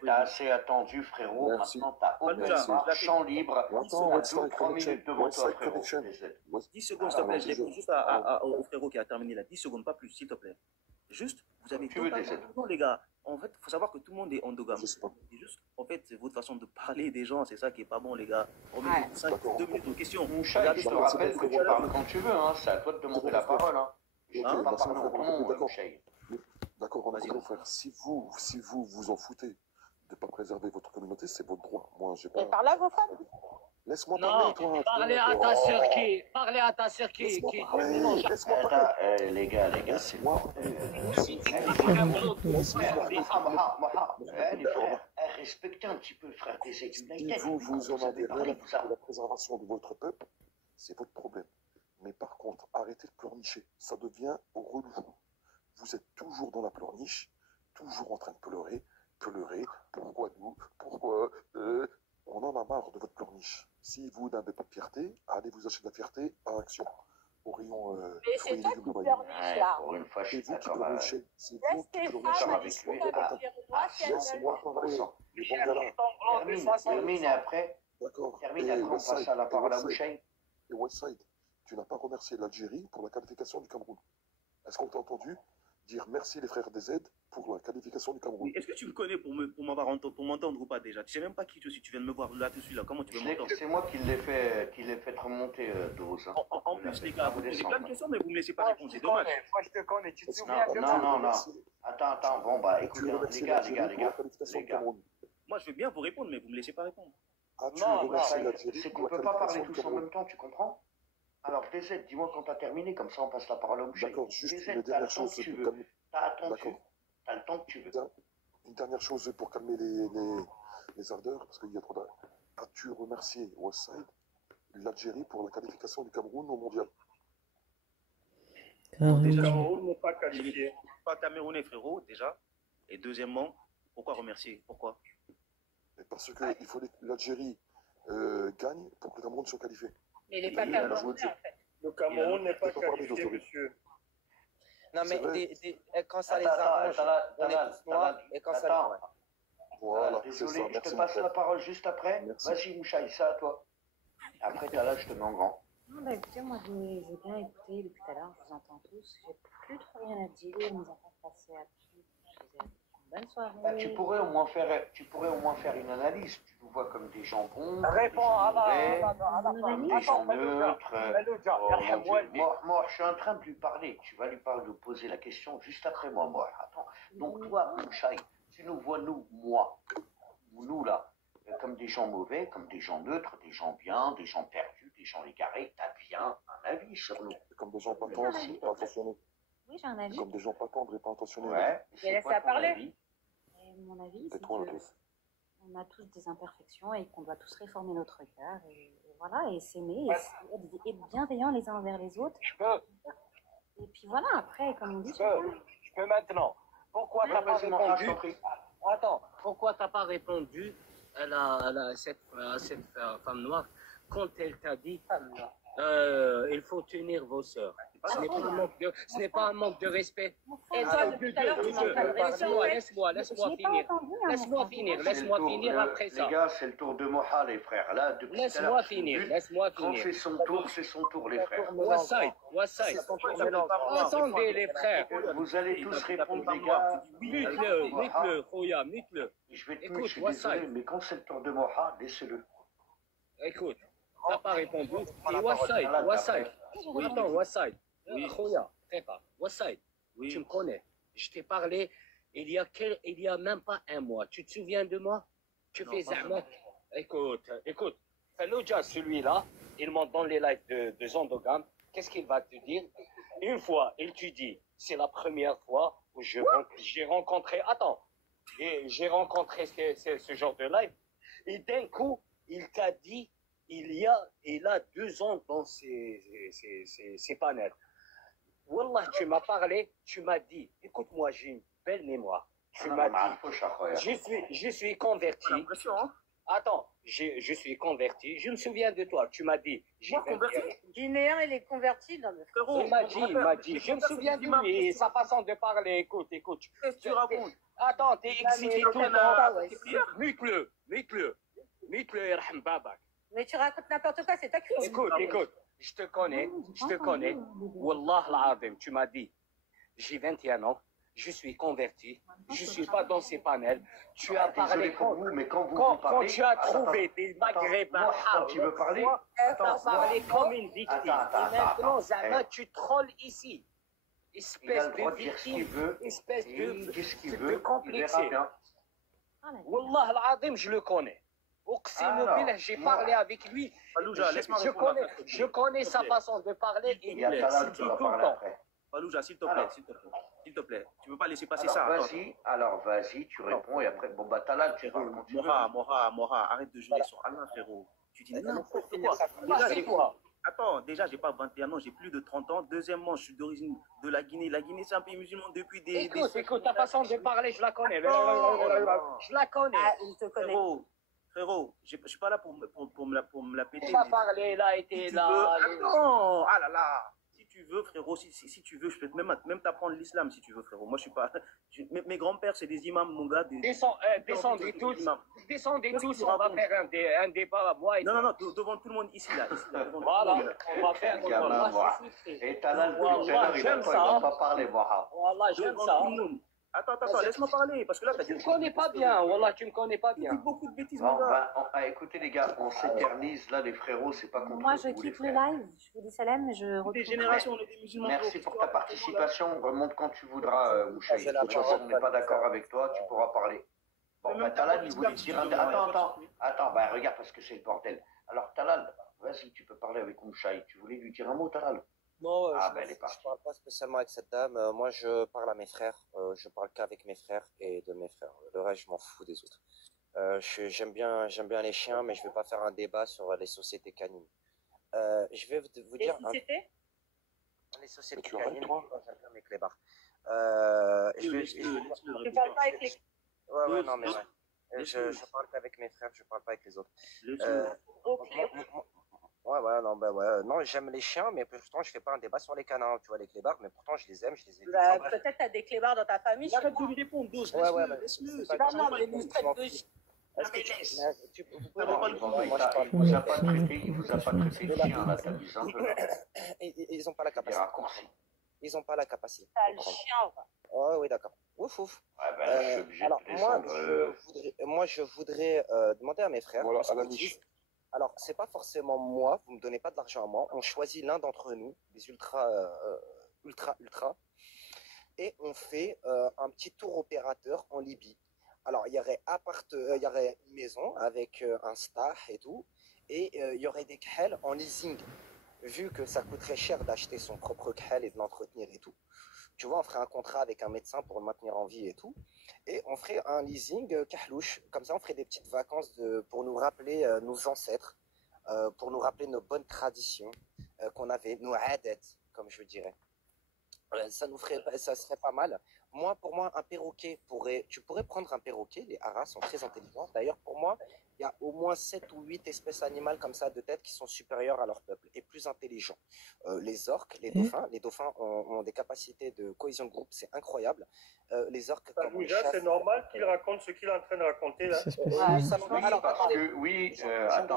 t'as assez attendu, frérot. Maintenant, t'as open champ libre. 3 minutes devant toi, frérot. 10 secondes, s'il te plaît. Je réponds juste au frérot qui a terminé là. 10 secondes, pas plus, s'il te plaît. Juste, vous avez totalement, les gars. En fait, il faut savoir que tout le monde est endogame. C'est juste, en fait, c'est votre façon de parler des gens, c'est ça qui est pas bon, les gars. Remettez 2 minutes aux questions. Moucha, je te rappelle que tu parles quand tu veux, hein. C'est à toi de demander la parole, hein. Je ne peux pas parler en ton nom, Moucha. D'accord, on a compris, frère. Si vous vous en foutez de ne pas préserver votre communauté, c'est votre droit. Moi, j'ai pas... Et par là, vos femmes? Laisse-moi parler, toi. Parlez à ta sœur qui les gars, c'est moi. Respectez un petit peu le frère des United. Si vous en avez rien à faire de la préservation de votre peuple, c'est votre problème. Mais par contre, arrêtez de pleurnicher. Ça devient relou. Vous êtes toujours dans la pleurniche, toujours en train de pleurer. Pourquoi nous? Pourquoi on en a marre de votre pleurniche. Si vous n'avez pas de fierté, allez vous acheter de la fierté à Action, au rayon Mais c'est toi qui pleurniches là. Pour une fois, je suis C'est vous qui d'accord. pleurnichez. C'est vous qui pleurnichez. Laisse-moi parler. Termine et après. D'accord. Termine et après on passe à la parole à Bouchaï. Et Westside, tu n'as pas remercié l'Algérie pour la qualification du Cameroun. Est-ce qu'on t'a entendu dire merci les frères des Z pour la qualification du Cameroun? Est-ce que tu me connais pour m'entendre ou pas déjà? Tu sais même pas qui je suis, tu viens de me voir là dessus là, comment tu veux m'entendre? C'est moi qui l'ai fait remonter Dos. En plus les gars, vous posez plein de questions mais vous me laissez pas répondre, c'est dommage. Moi je te connais, tu te souviens de Non. Attends, bon bah écoutez, les gars. Moi je veux bien vous répondre mais vous me laissez pas répondre. Non, c'est qu'on peut pas parler tous en même temps, tu comprends? Alors, DZ, dis-moi quand t'as terminé, comme ça on passe la parole à Bouchaï. D'accord, juste DZ, une dernière chose pour calmer. T'as le temps que tu veux. Une dernière chose pour calmer les ardeurs, parce qu'il y a trop d'ardeurs. As-tu remercié Westside, l'Algérie, pour la qualification du Cameroun au mondial? Le Cameroun n'est pas qualifié. Pas camerounais, frérot, déjà. Et deuxièmement, pourquoi remercier? Pourquoi? Parce qu'il faut que l'Algérie gagne pour que le Cameroun soit qualifié. Mais il n'est pas camerounais en fait. Le Cameroun n'est pas qualifié, monsieur. Non, mais quand ça les arrange, on est tous noirs, et quand ça les arrange. Voilà, désolé, je te passe la parole juste après. Vas-y, Bouchaï, ça à toi. Après, Talal, je te mets en grand. Non, bah écoutez, moi j'ai bien écouté depuis tout à l'heure, je vous entends tous. J'ai plus trop rien à dire, nous avons passé à tout. Je vous ai une bonne soirée. Bah, tu pourrais au moins faire une analyse. Tu nous vois comme des gens bons, réponds à des gens neutres. Moi, je suis en train de lui parler. Tu vas lui poser la question juste après moi. Attends. Donc toi, Bouchaï, tu nous vois nous là, comme des gens mauvais, comme des gens neutres, des gens bien, des gens perdus, des gens égarés. T'as bien un avis sur nous. Comme des gens pas tendres et pas attentionnés. Oui, j'ai un avis. Comme des gens pas tendres et pas attentionnés. Ouais. Et laisse-la parler. Mon avis, c'est qu'on a tous des imperfections et qu'on doit tous réformer notre cœur. Et voilà, et s'aimer, et être bienveillants les uns envers les autres. Je peux. Et puis voilà, après, comme on dit, je peux maintenant. Pourquoi t'as pas répondu? Attends, pourquoi t'as pas répondu à cette femme noire quand elle t'a dit il faut tenir vos sœurs? Ce n'est pas un manque de respect. Et toi, depuis tout à l'heure, tu manques pas de respect. Laisse-moi finir après ça. Les gars, c'est le tour de Moha, les frères. Là, depuis tout à l'heure, laisse-moi finir. Quand c'est son tour, les frères. Westside. Attendez, les frères. Vous allez tous répondre, les gars. Mute-le, Khoya, mute-le. Je vais te mute, désolé, mais quand c'est le tour de Moha, laissez-le. Écoute, t'as pas répondu. Et Westside. Attends, Westside. Khoya, prépare. Westside, tu me connais. Je t'ai parlé il y a même pas un mois. Tu te souviens de moi? Tu fais Zahma. Écoute. Fallujah, celui-là, il monte dans les lives de Zandogam. Qu'est-ce qu'il va te dire? Une fois, il te dit, c'est la première fois où j'ai rencontré. Attends, j'ai rencontré ce genre de live. Et d'un coup, il t'a dit, il a 2 ans dans ses panels. Wallah, tu m'as parlé, tu m'as dit, écoute-moi, j'ai une belle mémoire. Tu m'as dit, je suis converti. Attends, je suis converti. Je me souviens de toi. Tu m'as dit, j'ai converti. Guinéen, il est converti. Non, mais frérot, il m'a dit. Je me souviens de lui et sa façon de parler. Écoute. Qu'est-ce que tu racontes? Attends, t'es excité tout le temps. Mute-le, Irham Babak. Mais tu racontes n'importe quoi, c'est toi qui... Écoute. Je te connais. Wallah al-Azim, tu m'as dit, j'ai 21 ans, je suis converti, je ne suis pas dans ces panels. Tu as parlé quand tu as trouvé des Maghrébins tu veux parler, tu as parlé comme une victime. Et maintenant, Zama, tu trolles ici. Espèce de victime, espèce de compliqué. Wallah al-Azim, je le connais. J'ai parlé avec lui. Je connais sa façon de parler et il dit tout le temps. Fallujah, s'il te plaît. Tu ne peux pas laisser passer ça. Vas-y, tu réponds et après, bon bah Talal, tu réponds. Moha, arrête de jouer sur Allah, frérot. Tu dis n'importe quoi. Attends, déjà, j'ai pas 21 ans, j'ai plus de 30 ans. Deuxièmement, je suis d'origine de la Guinée. La Guinée, c'est un pays musulman depuis des... Écoute, ta façon de parler, je la connais. Je la connais. Ah, il te connaît. Frérot, je suis pas là pour me la péter. Tu vas parler là et t'es là. Attends, ah là là. Si tu veux, frérot, si tu veux, je peux même t'apprendre l'islam si tu veux, frérot. Moi, je suis pas. Mes grands-pères, c'est des imams, mon gars. Descendez tous, on va faire un débat, moi et non, devant tout le monde ici, là. Voilà, on va faire un débat. Et Talal, tout à l'heure, il va pas parler, Wahab. Voilà, j'aime ça. Attends, laisse-moi parler, parce que là, tu me connais pas bien, Wallah, tu me connais pas bien. Tu dis beaucoup de bêtises, mon gars. Écoutez, les gars, on s'éternise, là, les frérots, c'est pas contre moi, je quitte le live, je vous dis salam, je des générations, on est des musulmans. Merci pour ta participation, remonte quand tu voudras, Mouchaï. De toute façon, on n'est pas d'accord avec toi, tu pourras parler. Bon, Talal, il voulait dire un... Attends, regarde, parce que c'est le bordel. Alors, Talal, vas-y, tu peux parler avec Mouchaï. Tu voulais lui dire un mot, Talal? Non, je parle pas spécialement avec cette dame. Moi, je parle à mes frères. Je parle qu'avec mes frères et de mes frères. Le reste, je m'en fous des autres. J'aime bien les chiens, mais je vais pas faire un débat sur les sociétés canines. Je vais vous dire... Les sociétés canines, j'aime bien mes clébards. Tu parles pas avec les... Ouais, non, mais ouais. Je parle qu'avec mes frères, je parle pas avec les autres. Ouais, non, j'aime les chiens, mais pourtant, je fais pas un débat sur les canins, tu vois, les clébards, mais pourtant, je les aime, je les ai. Peut-être t'as des clébards dans ta famille. Arrête de lui répondre, Dose, laisse-le. Non, mais nous, traite de chien. Il vous a pas traité de chien, là, t'as dit un peu. Ils ont pas la capacité. Ils ont pas la capacité. T'as le chien, ouais, oui, d'accord. Ouf. Alors, moi, je voudrais demander à mes frères. Voilà, à la niche. Alors, c'est pas forcément moi, vous me donnez pas de l'argent à moi, on choisit l'un d'entre nous, des ultra, et on fait un petit tour opérateur en Libye. Alors, il y aurait une maison avec un star et tout, et il y aurait des khels en leasing, vu que ça coûterait cher d'acheter son propre khel et de l'entretenir et tout. Tu vois, on ferait un contrat avec un médecin pour le maintenir en vie et tout. Et on ferait un leasing kahlouche. Comme ça, on ferait des petites vacances pour nous rappeler nos ancêtres, pour nous rappeler nos bonnes traditions qu'on avait, nos adet, comme je dirais. Ça serait pas mal. Pour moi, un perroquet tu pourrais prendre un perroquet. Les haras sont très intelligents. D'ailleurs, pour moi, il y a au moins 7 ou 8 espèces animales comme ça de tête qui sont supérieures à leur peuple et plus intelligents. Les orques, les dauphins ont des capacités de cohésion de groupe, c'est incroyable. Les orques, c'est normal qu'il raconte ce qu'il est en train de raconter là. Attends,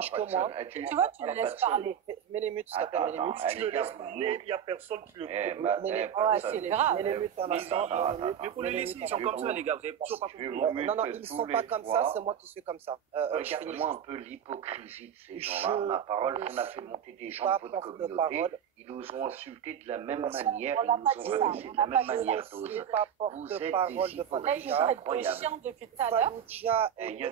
tu vois, tu le laisses parler. Mets les mutes, s'il te plaît, mets les mutes. Tu le laisses parler, il n'y a personne qui le coupe. C'est grave. Mets les mutes un instant. Mais faut les laisser, ils sont comme ça, les gars, vous avez toujours pas compris. Non, ils ne sont pas comme ça, c'est moi qui suis comme ça. Regarde-moi un peu l'hypocrisie de ces gens-là. Ma parole, on a fait monter des gens de votre communauté. Ils nous ont insultés de la même manière. Ils nous ont insultés de la même manière d'Ose. Vous êtes des hypocrites incroyables. Depuis tout à l'heure. Et il y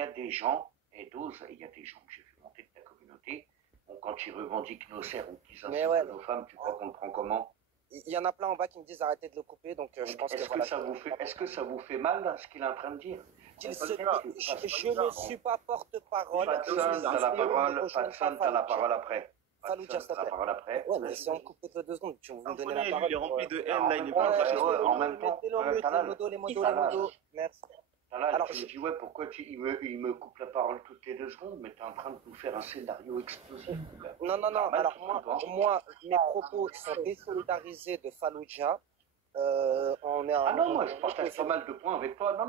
a des gens, et d'Ose, il y a des gens que j'ai fait monter de ta communauté. Bon, quand ils revendiquent nos serfs ou qu'ils insultent nos femmes, tu crois qu'on le prend comment? Il y en a plein en bas qui me disent arrêtez de le couper, donc je pense que voilà. Est-ce que ça vous fait mal, là, ce qu'il est en train de dire? Je ne suis pas porte-parole. Pas de sainte à la parole, pas de sainte à la parole après. Falouja, s'il te plaît. Ouais, mais si on coupe toutes les 2 secondes, tu vas me donner la parole. Il est rempli de haine, là, il est pas en même temps. Les modos. Merci. Alors, je dis, pourquoi il me coupe la parole toutes les 2 secondes, mais tu es en train de nous faire un scénario explosif. Non. Alors, moi, mes propos sont désolidarisés de Fallujah. Moi, je partage pas mal de points avec toi. Non,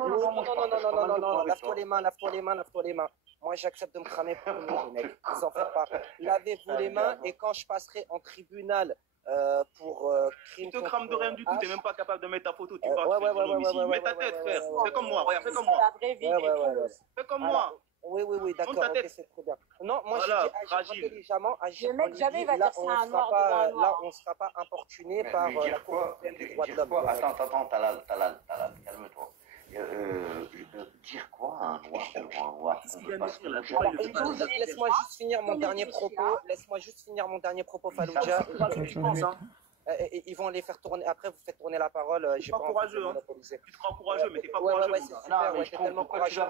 lave-toi les mains. Moi, j'accepte de me cramer pour tout le monde, mec. Vous en faites pas. Lavez-vous les mains, et quand je passerai en tribunal pour crime. Tu te crames de rien du tout, t'es même pas capable de mettre ta photo, tu vas mets ta tête, frère. Fais comme moi, regarde, fais comme moi. Fais comme moi. Oui, d'accord, ok, c'est très bien. Non, moi, voilà, je dis intelligemment, agir. Le mec, jamais il va dire c'est un noir devant un noir. Là, on ne sera pas importuné par la Cour européenne des droits de l'homme. Attends, Talal, calme-toi. Dire quoi à un noir devant un noir? Laisse-moi juste finir mon dernier propos, Fallujah. Ils vont les faire tourner. Après, vous faites tourner la parole. J'ai pas courageux, hein. Tu te crois courageux, mais t'es pas courageux. C'est super, je suis tellement courageux.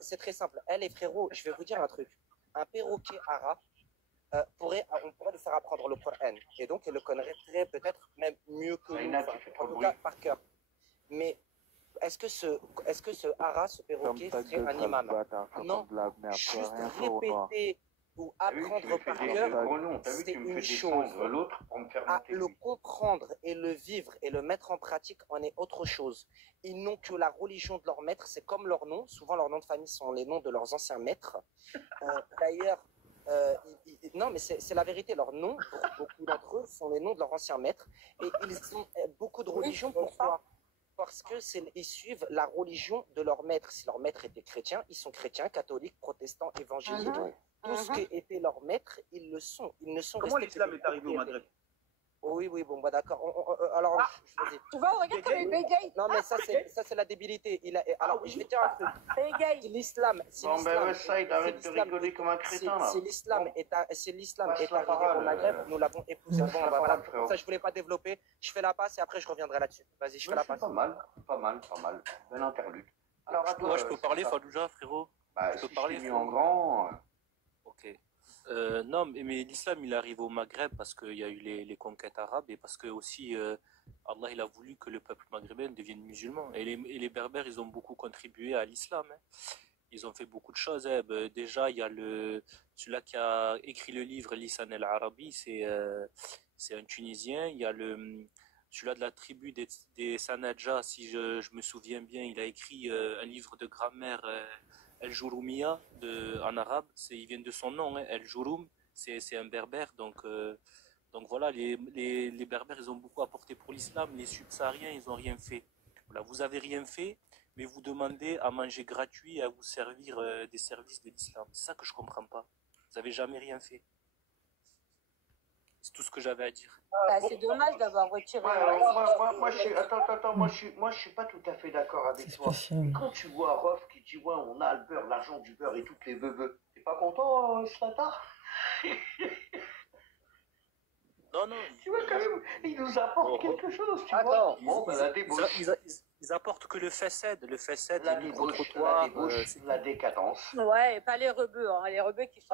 C'est très simple. Les frérots, je vais vous dire un truc. Un perroquet ara, on pourrait lui faire apprendre le Coran. Et donc, il le connaîtrait peut-être même mieux que nous. En tout cas, par cœur. Mais est-ce que ce hara, ce perroquet, serait un imam? Non, juste répéter ou apprendre par cœur, c'est une chose. Le comprendre et le vivre et le mettre en pratique en est autre chose. Ils n'ont que la religion de leur maître, c'est comme leur nom. Souvent, leurs noms de famille sont les noms de leurs anciens maîtres. D'ailleurs, non, mais c'est la vérité. Leurs noms, pour beaucoup d'entre eux, sont les noms de leurs anciens maîtres. Et ils ont beaucoup de religions. Pourquoi? Parce que ils suivent la religion de leur maître. Si leur maître était chrétien, ils sont chrétiens, catholiques, protestants, évangéliques. Tout ce qui était leur maître, ils le sont. Ils ne sont Comment l'islam est arrivé au Maghreb? Oui, bon, bah d'accord. Alors, vas-y. Tu vois, regarde comme il bégaye. Non, mais ça, c'est la débilité. Alors, je vais dire un truc. Bégaye. L'islam. Bon, ben, Westside, arrête de rigoler comme un crétin, là. Si l'islam est arrivé au Maghreb, nous l'avons épousé. Bon, bah voilà. Ça, je voulais pas développer. Je fais la passe et après, je reviendrai là-dessus. Vas-y, je fais la passe. Pas mal. Belle interlude. Alors, à toi. Moi, je peux parler, Fadouja, frérot? Bah, je peux si parler, je t'ai mis en grand. Ok. Non, mais l'islam, il arrive au Maghreb parce qu'il y a eu les conquêtes arabes et parce que aussi Allah, il a voulu que le peuple maghrébin devienne musulman. Et les Berbères, ils ont beaucoup contribué à l'islam. Hein. Ils ont fait beaucoup de choses. Hein. Déjà, il y a celui-là qui a écrit le livre Lisan el-Arabi, c'est un Tunisien. Il y a celui-là de la tribu des Sanadja, si je me souviens bien, il a écrit un livre de grammaire El-Jouroumia en arabe, il vient de son nom, hein, El-Jouroum, c'est un berbère, donc voilà, les berbères, ils ont beaucoup apporté pour l'islam, les subsahariens, ils n'ont rien fait. Voilà, vous avez rien fait, mais vous demandez à manger gratuit et à vous servir des services de l'islam. C'est ça que je comprends pas. Vous avez jamais rien fait. C'est tout ce que j'avais à dire. C'est dommage d'avoir retiré. Moi, je suis pas tout à fait d'accord avec toi. Quand tu vois Rof qui dit ouais, on a le beurre, l'argent du beurre et toutes les beuh, t'es pas content, Slata? Non. Tu vois quand même, il nous apporte quelque chose, tu vois. Bon, ben, la débauche. Ils apportent que le facette, la débauche, la décadence. Ouais, et pas les rebeux, hein, les rebeux qui sont...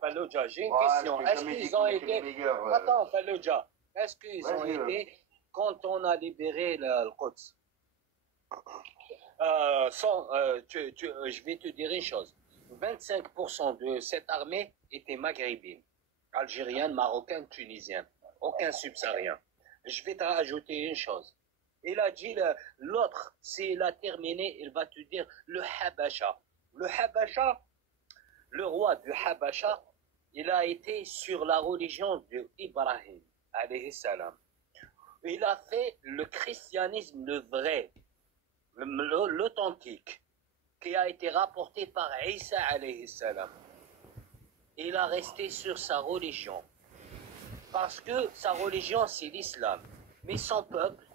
Fallodja, j'ai une question. Est-ce qu'ils ont été... Attends, Fallodja, est-ce qu'ils ont été, quand on a libéré le Quds, je vais te dire une chose. 25% de cette armée était maghrébine, algérienne, marocaine, tunisienne, aucun subsaharien. Je vais te rajouter une chose. Il a dit l'autre, s'il a terminé, il va te dire le Habasha. Le Habasha, le roi du Habasha, il a été sur la religion d'Ibrahim, alayhi salam. Il a fait le christianisme, le vrai, l'authentique, qui a été rapporté par Isa, alayhi salam. Il a resté sur sa religion. Parce que sa religion, c'est l'islam. Mais son peuple,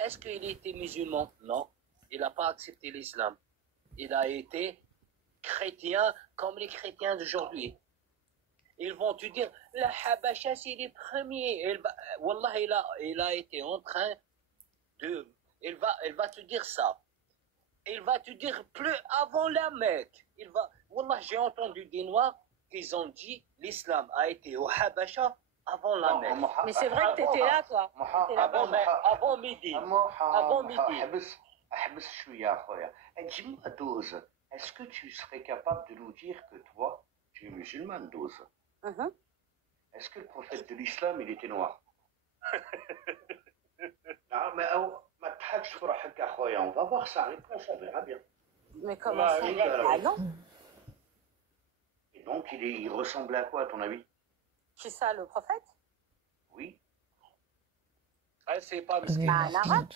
est-ce qu'il était musulman? Non, il n'a pas accepté l'islam. Il a été chrétien comme les chrétiens d'aujourd'hui. Ils vont te dire, la Habasha, c'est les premiers. Wallah, il a été en train de... Il va te dire ça. Il va te dire plus avant la Mecque. Wallah, j'ai entendu des Noirs qui ont dit, l'islam a été au Habasha avant la Mecque. Mais c'est vrai que tu étais là, toi. Avant midi. Avant midi. Dis-moi, Dose, est-ce que tu serais capable de nous dire que toi, tu es musulmane, Dose? Est-ce que le prophète de l'islam, il était noir? Non, mais on va voir sa réponse, on verra bien. Mais comment ça? Ah non. Et donc, il ressemblait à quoi, à ton avis? Qui ça, le prophète? Oui. C'est pas un arabe.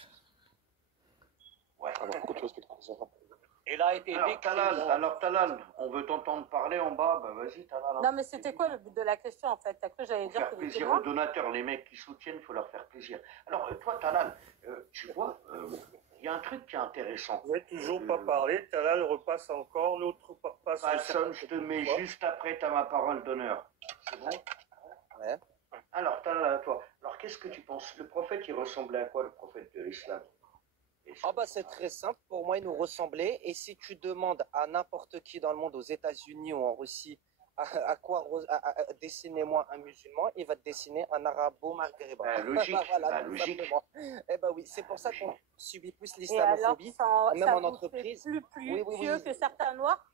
Ouais. Alors, pourquoi tu respectes pas les arabes? Il a été Alors, Talal, on veut t'entendre parler en bas, bah vas-y, Talal. Non, mais c'était quoi le but de la question, en fait? T'as cru que j'allais dire que plaisir aux donateurs, les mecs qui soutiennent, il faut leur faire plaisir. Alors, toi, Talal, tu vois, il y a un truc qui est intéressant. Vous n'avez toujours pas parlé, Talal repasse encore, l'autre passe... Personne, je te mets juste après, t'as ma parole d'honneur. C'est bon? Ouais. Alors, Talal, à toi. Alors, qu'est-ce que tu penses? Le prophète, il ressemblait à quoi, le prophète de l'islam? C'est très simple. Pour moi, il nous ressemblait. Et si tu demandes à n'importe qui dans le monde, aux États-Unis ou en Russie, Dessiner-moi un musulman, il va te dessiner un arabo-maghrébin. Logique, Voilà, tout logique. simplement. Eh ben oui, c'est pour ça qu'on subit plus Et alors, l'islamophobie, même ça en vous entreprise. fait plus pieux que certains noirs?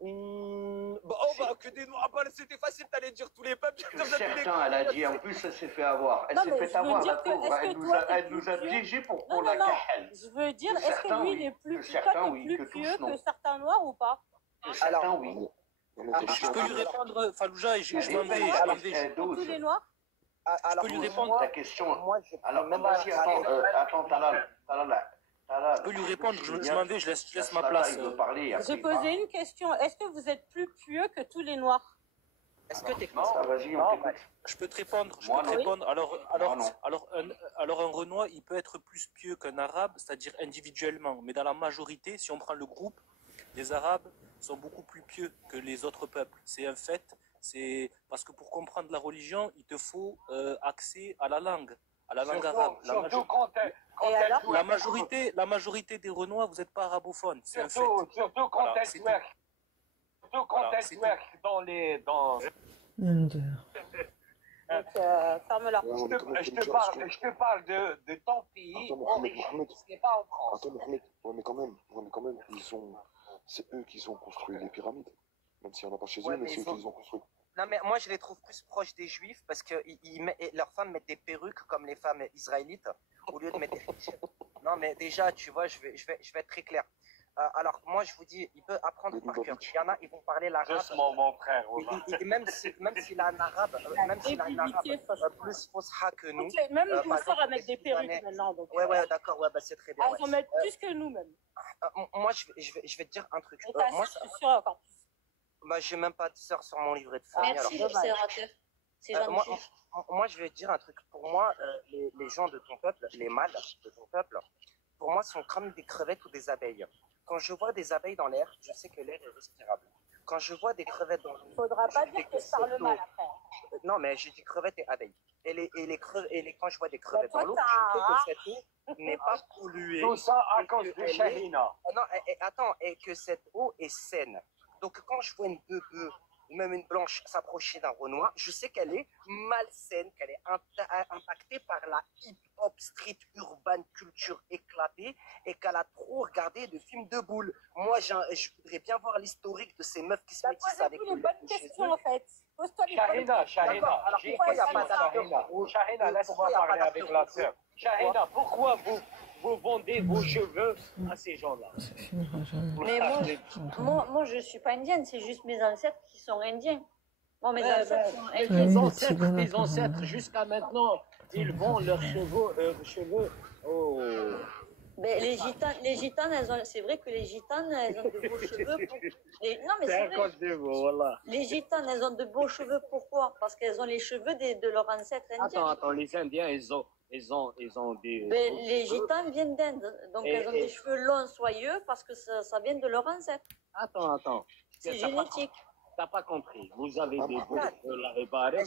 Que des noirs, c'était facile, t'allais dire tous les peuples. Certains, elle a dit, en plus, elle s'est fait avoir. Elle Non, s'est mais fait je veux avoir, dire la que, pauvre. est-ce que toi, t'es Elle plus nous a pieux? piégés pour Non, qu'on la non, non. cahelle. Je veux dire, Que est-ce que certains, lui, oui. il est plus, Que toi, certains, t'es oui. plus Que tous, pieux non. que certains noirs ou pas? Que certains, oui. Je peux lui répondre, Fallujah, et je m'en vais. Tous les noirs? Je peux lui répondre. Ta question. Moi, je alors, vas-y, attends, Talal. Je peux lui répondre, je m'en vais, je laisse ma place. J'ai posé une question. Est-ce que vous êtes plus pieux que tous les noirs? Est-ce que t'es vas-y, on t'écoute. Je peux te répondre. Alors, un Renois, il peut être plus pieux qu'un Arabe, c'est-à-dire individuellement. Mais dans la majorité, si on prend le groupe, les Arabes sont beaucoup plus pieux que les autres peuples. C'est un fait. C'est parce que pour comprendre la religion, il te faut accès à la langue arabe. La majorité des Renois, vous n'êtes pas arabophones. C'est un fait. Surtout quand elle twerk dans les... Donc, ferme-la. Je te parle de ton pays, ce n'est pas en France. Attends, Mohamed, mais quand même, c'est eux qui ont construit les pyramides. Même s'il n'y en a pas chez eux, mais c'est eux qui les ont construits. Non, mais moi, je les trouve plus proches des juifs parce que leurs femmes mettent des perruques comme les femmes israélites au lieu de mettre des... Non, mais déjà, tu vois, je vais être très clair. Alors, moi, je vous dis, il peut apprendre par cœur. Il y en a, ils vont parler l'arabe. Justement, mon frère. Même s'il a un arabe, plus fosha que nous. Même les pousseurs avec des perruques maintenant. Ouais, d'accord, c'est très bien. Ils en mettent plus que nous, même. Moi, je vais te dire un truc. Moi, je suis sûre encore plus. J'ai même pas de sœur sur mon livret de famille. Merci, l'observateur. C'est gentil. Moi, je vais te dire un truc. Pour moi, les gens de ton peuple, les mâles de ton peuple, pour moi, sont comme des crevettes ou des abeilles. Quand je vois des abeilles dans l'air, je sais que l'air est respirable. Quand je vois des crevettes dans l'air, faudra pas dire que je parle mal après. Non, mais j'ai dit crevettes et abeilles. Quand je vois des crevettes dans l'eau, je sais que cette eau n'est pas polluée. Tout ça à cause de Shahina. Non, attends, et que cette eau est saine. Donc quand je vois une beuh ou même une blanche s'approcher d'un Renoir, je sais qu'elle est malsaine, qu'elle est impactée par la hip-hop street urbaine culture éclatée et qu'elle a trop regardé de films de boules. Moi, je voudrais bien voir l'historique de ces meufs qui se métissent avec les bonnes questions en fait. Pose-toi les Shahina, j'ai une question, Shahina, laisse-moi parler avec la sœur. Shahina, pourquoi vous vendez vos cheveux à ces gens-là? Mais moi, je ne suis pas indienne, c'est juste mes ancêtres qui sont indiens. Bon, mes ancêtres sont indiens. Tes ancêtres, jusqu'à maintenant, ils vendent leurs cheveux au... Mais les gitanes, c'est vrai que les gitanes, elles ont de beaux cheveux. Non, mais c'est vrai. Voilà. Les gitanes, elles ont de beaux cheveux. Pourquoi? Parce qu'elles ont les cheveux de leurs ancêtres indiens. Attends, les Indiens, ils ont des... Mais les gitanes viennent d'Inde, donc elles ont des cheveux longs, soyeux, parce que ça vient de leurs ancêtres. Attends. C'est génétique. T'as pas compris. Vous avez des beaux cheveux là, réparés.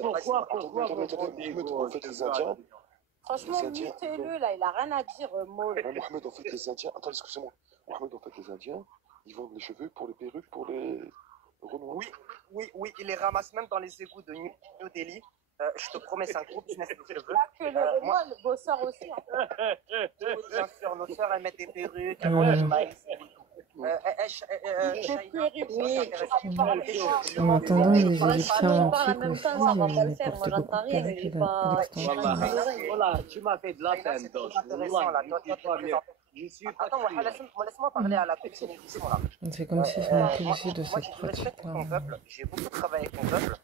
Pourquoi vous vendez vos cheveux? Franchement, mutez-le, là, il a rien à dire, Maud. Mohamed, en fait, les Indiens... Attends, excusez-moi. Mohamed, en fait, les Indiens, ils vendent les cheveux pour les perruques, pour les Renois. Oui, ils les ramassent même dans les égouts de New Delhi. Je te promets, c'est un gros business de cheveux. Que le Renoir, vos sœurs aussi. Bien sûr, nos sœurs, elles mettent des perruques, elles mangent du maïs. En attendant, les Égyptiens ont pris Voilà, tu m'as fait de la peine, donc. Attends, laisse-moi parler à la petite émission là. C'est comme si je m'occupais aussi de cette pratique-là. J'ai beaucoup travaillé avec mon peuple.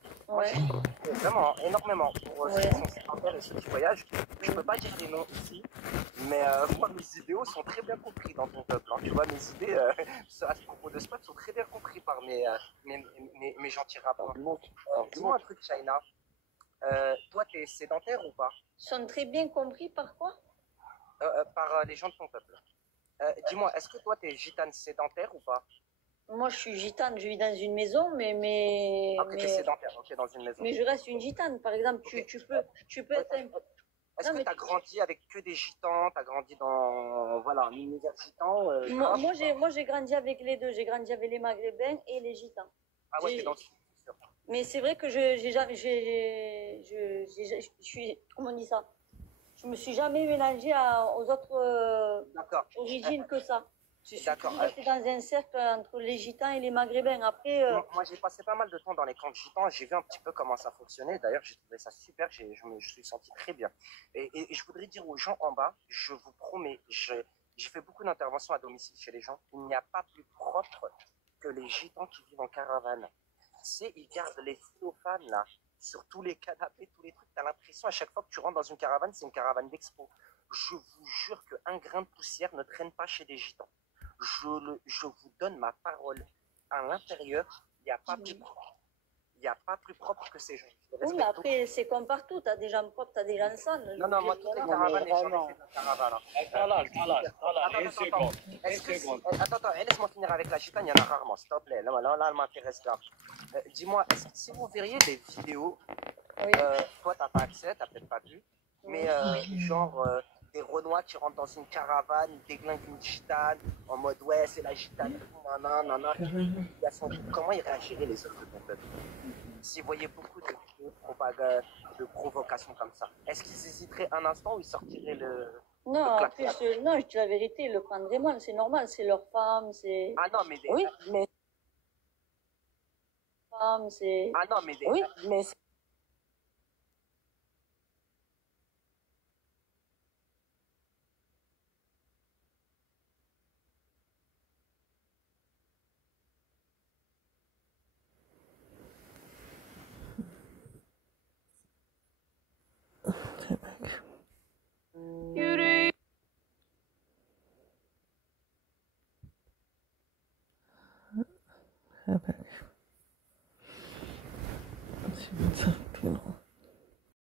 Vraiment, énormément. Pour ceux qui sont sédentaires et ceux qui voyagent. Je peux pas dire les noms ici, mais moi, mes idéaux sont très bien compris dans ton peuple. Tu vois, mes idées à propos de spot sont très bien compris par mes gentils rappeurs. Dis-moi un truc, China. Toi, t'es sédentaire ou pas? Sont très bien compris par quoi? Par les gens de ton peuple. Dis-moi, est-ce que toi, t'es gitane sédentaire ou pas? Moi, je suis gitane, je vis dans une maison, mais... Ah, t'es sédentaire, ok, dans une maison. Mais je reste une gitane, par exemple, tu peux être un... Est-ce que t'as grandi avec que des gitans? T'as grandi dans, voilà, un univers gitan? Moi, j'ai grandi avec les deux. J'ai grandi avec les maghrébins et les gitans. Ah ouais, t'es dans le sud, c'est sûr. Mais c'est vrai que je suis, comment on dit ça? Je me suis jamais mélangée aux autres origines que ça. Je suis toujours restée dans un cercle entre les gitans et les maghrébins. Après, moi, j'ai passé pas mal de temps dans les camps de gitans. J'ai vu un petit peu comment ça fonctionnait. D'ailleurs, j'ai trouvé ça super. Je me suis senti très bien. Et je voudrais dire aux gens en bas, je vous promets, j'ai fait beaucoup d'interventions à domicile chez les gens. Il n'y a pas plus propre que les gitans qui vivent en caravane. Tu sais, ils gardent les cellophanes là sur tous les canapés, tous les trucs. T'as l'impression à chaque fois que tu rentres dans une caravane, c'est une caravane d'expo. Je vous jure qu'un grain de poussière ne traîne pas chez les gitans. Je vous donne ma parole. À l'intérieur, il n'y a pas plus propre. Il n'y a pas plus propre que ces gens. Oui, mais après, c'est comme partout. Tu as des gens propres, tu as des gens sales. Non, moi, toutes les caravanes, j'ai jamais fait de caravane. Attends, laisse-moi finir avec la gitane, il y en a rarement, s'il te plaît. Là, elle m'intéresse là. Dis-moi, si vous verriez des vidéos, toi, tu n'as pas accès, tu n'as peut-être pas vu, mais genre... des Renois qui rentrent dans une caravane, ils déglinguent une gitane, en mode ouais, c'est la gitane, nanana. Comment ils réagiraient les autres de ton peuple? S'ils voyaient beaucoup de de provocations comme ça, est-ce qu'ils hésiteraient un instant ou ils sortiraient Non, en plus, non, je dis la vérité, ils le prendraient mal, c'est normal, c'est leur femme, c'est... Ah non, mais... Oui, mais... Femme, c'est... Ah non, mais... Oui, mais... C'est bon ça.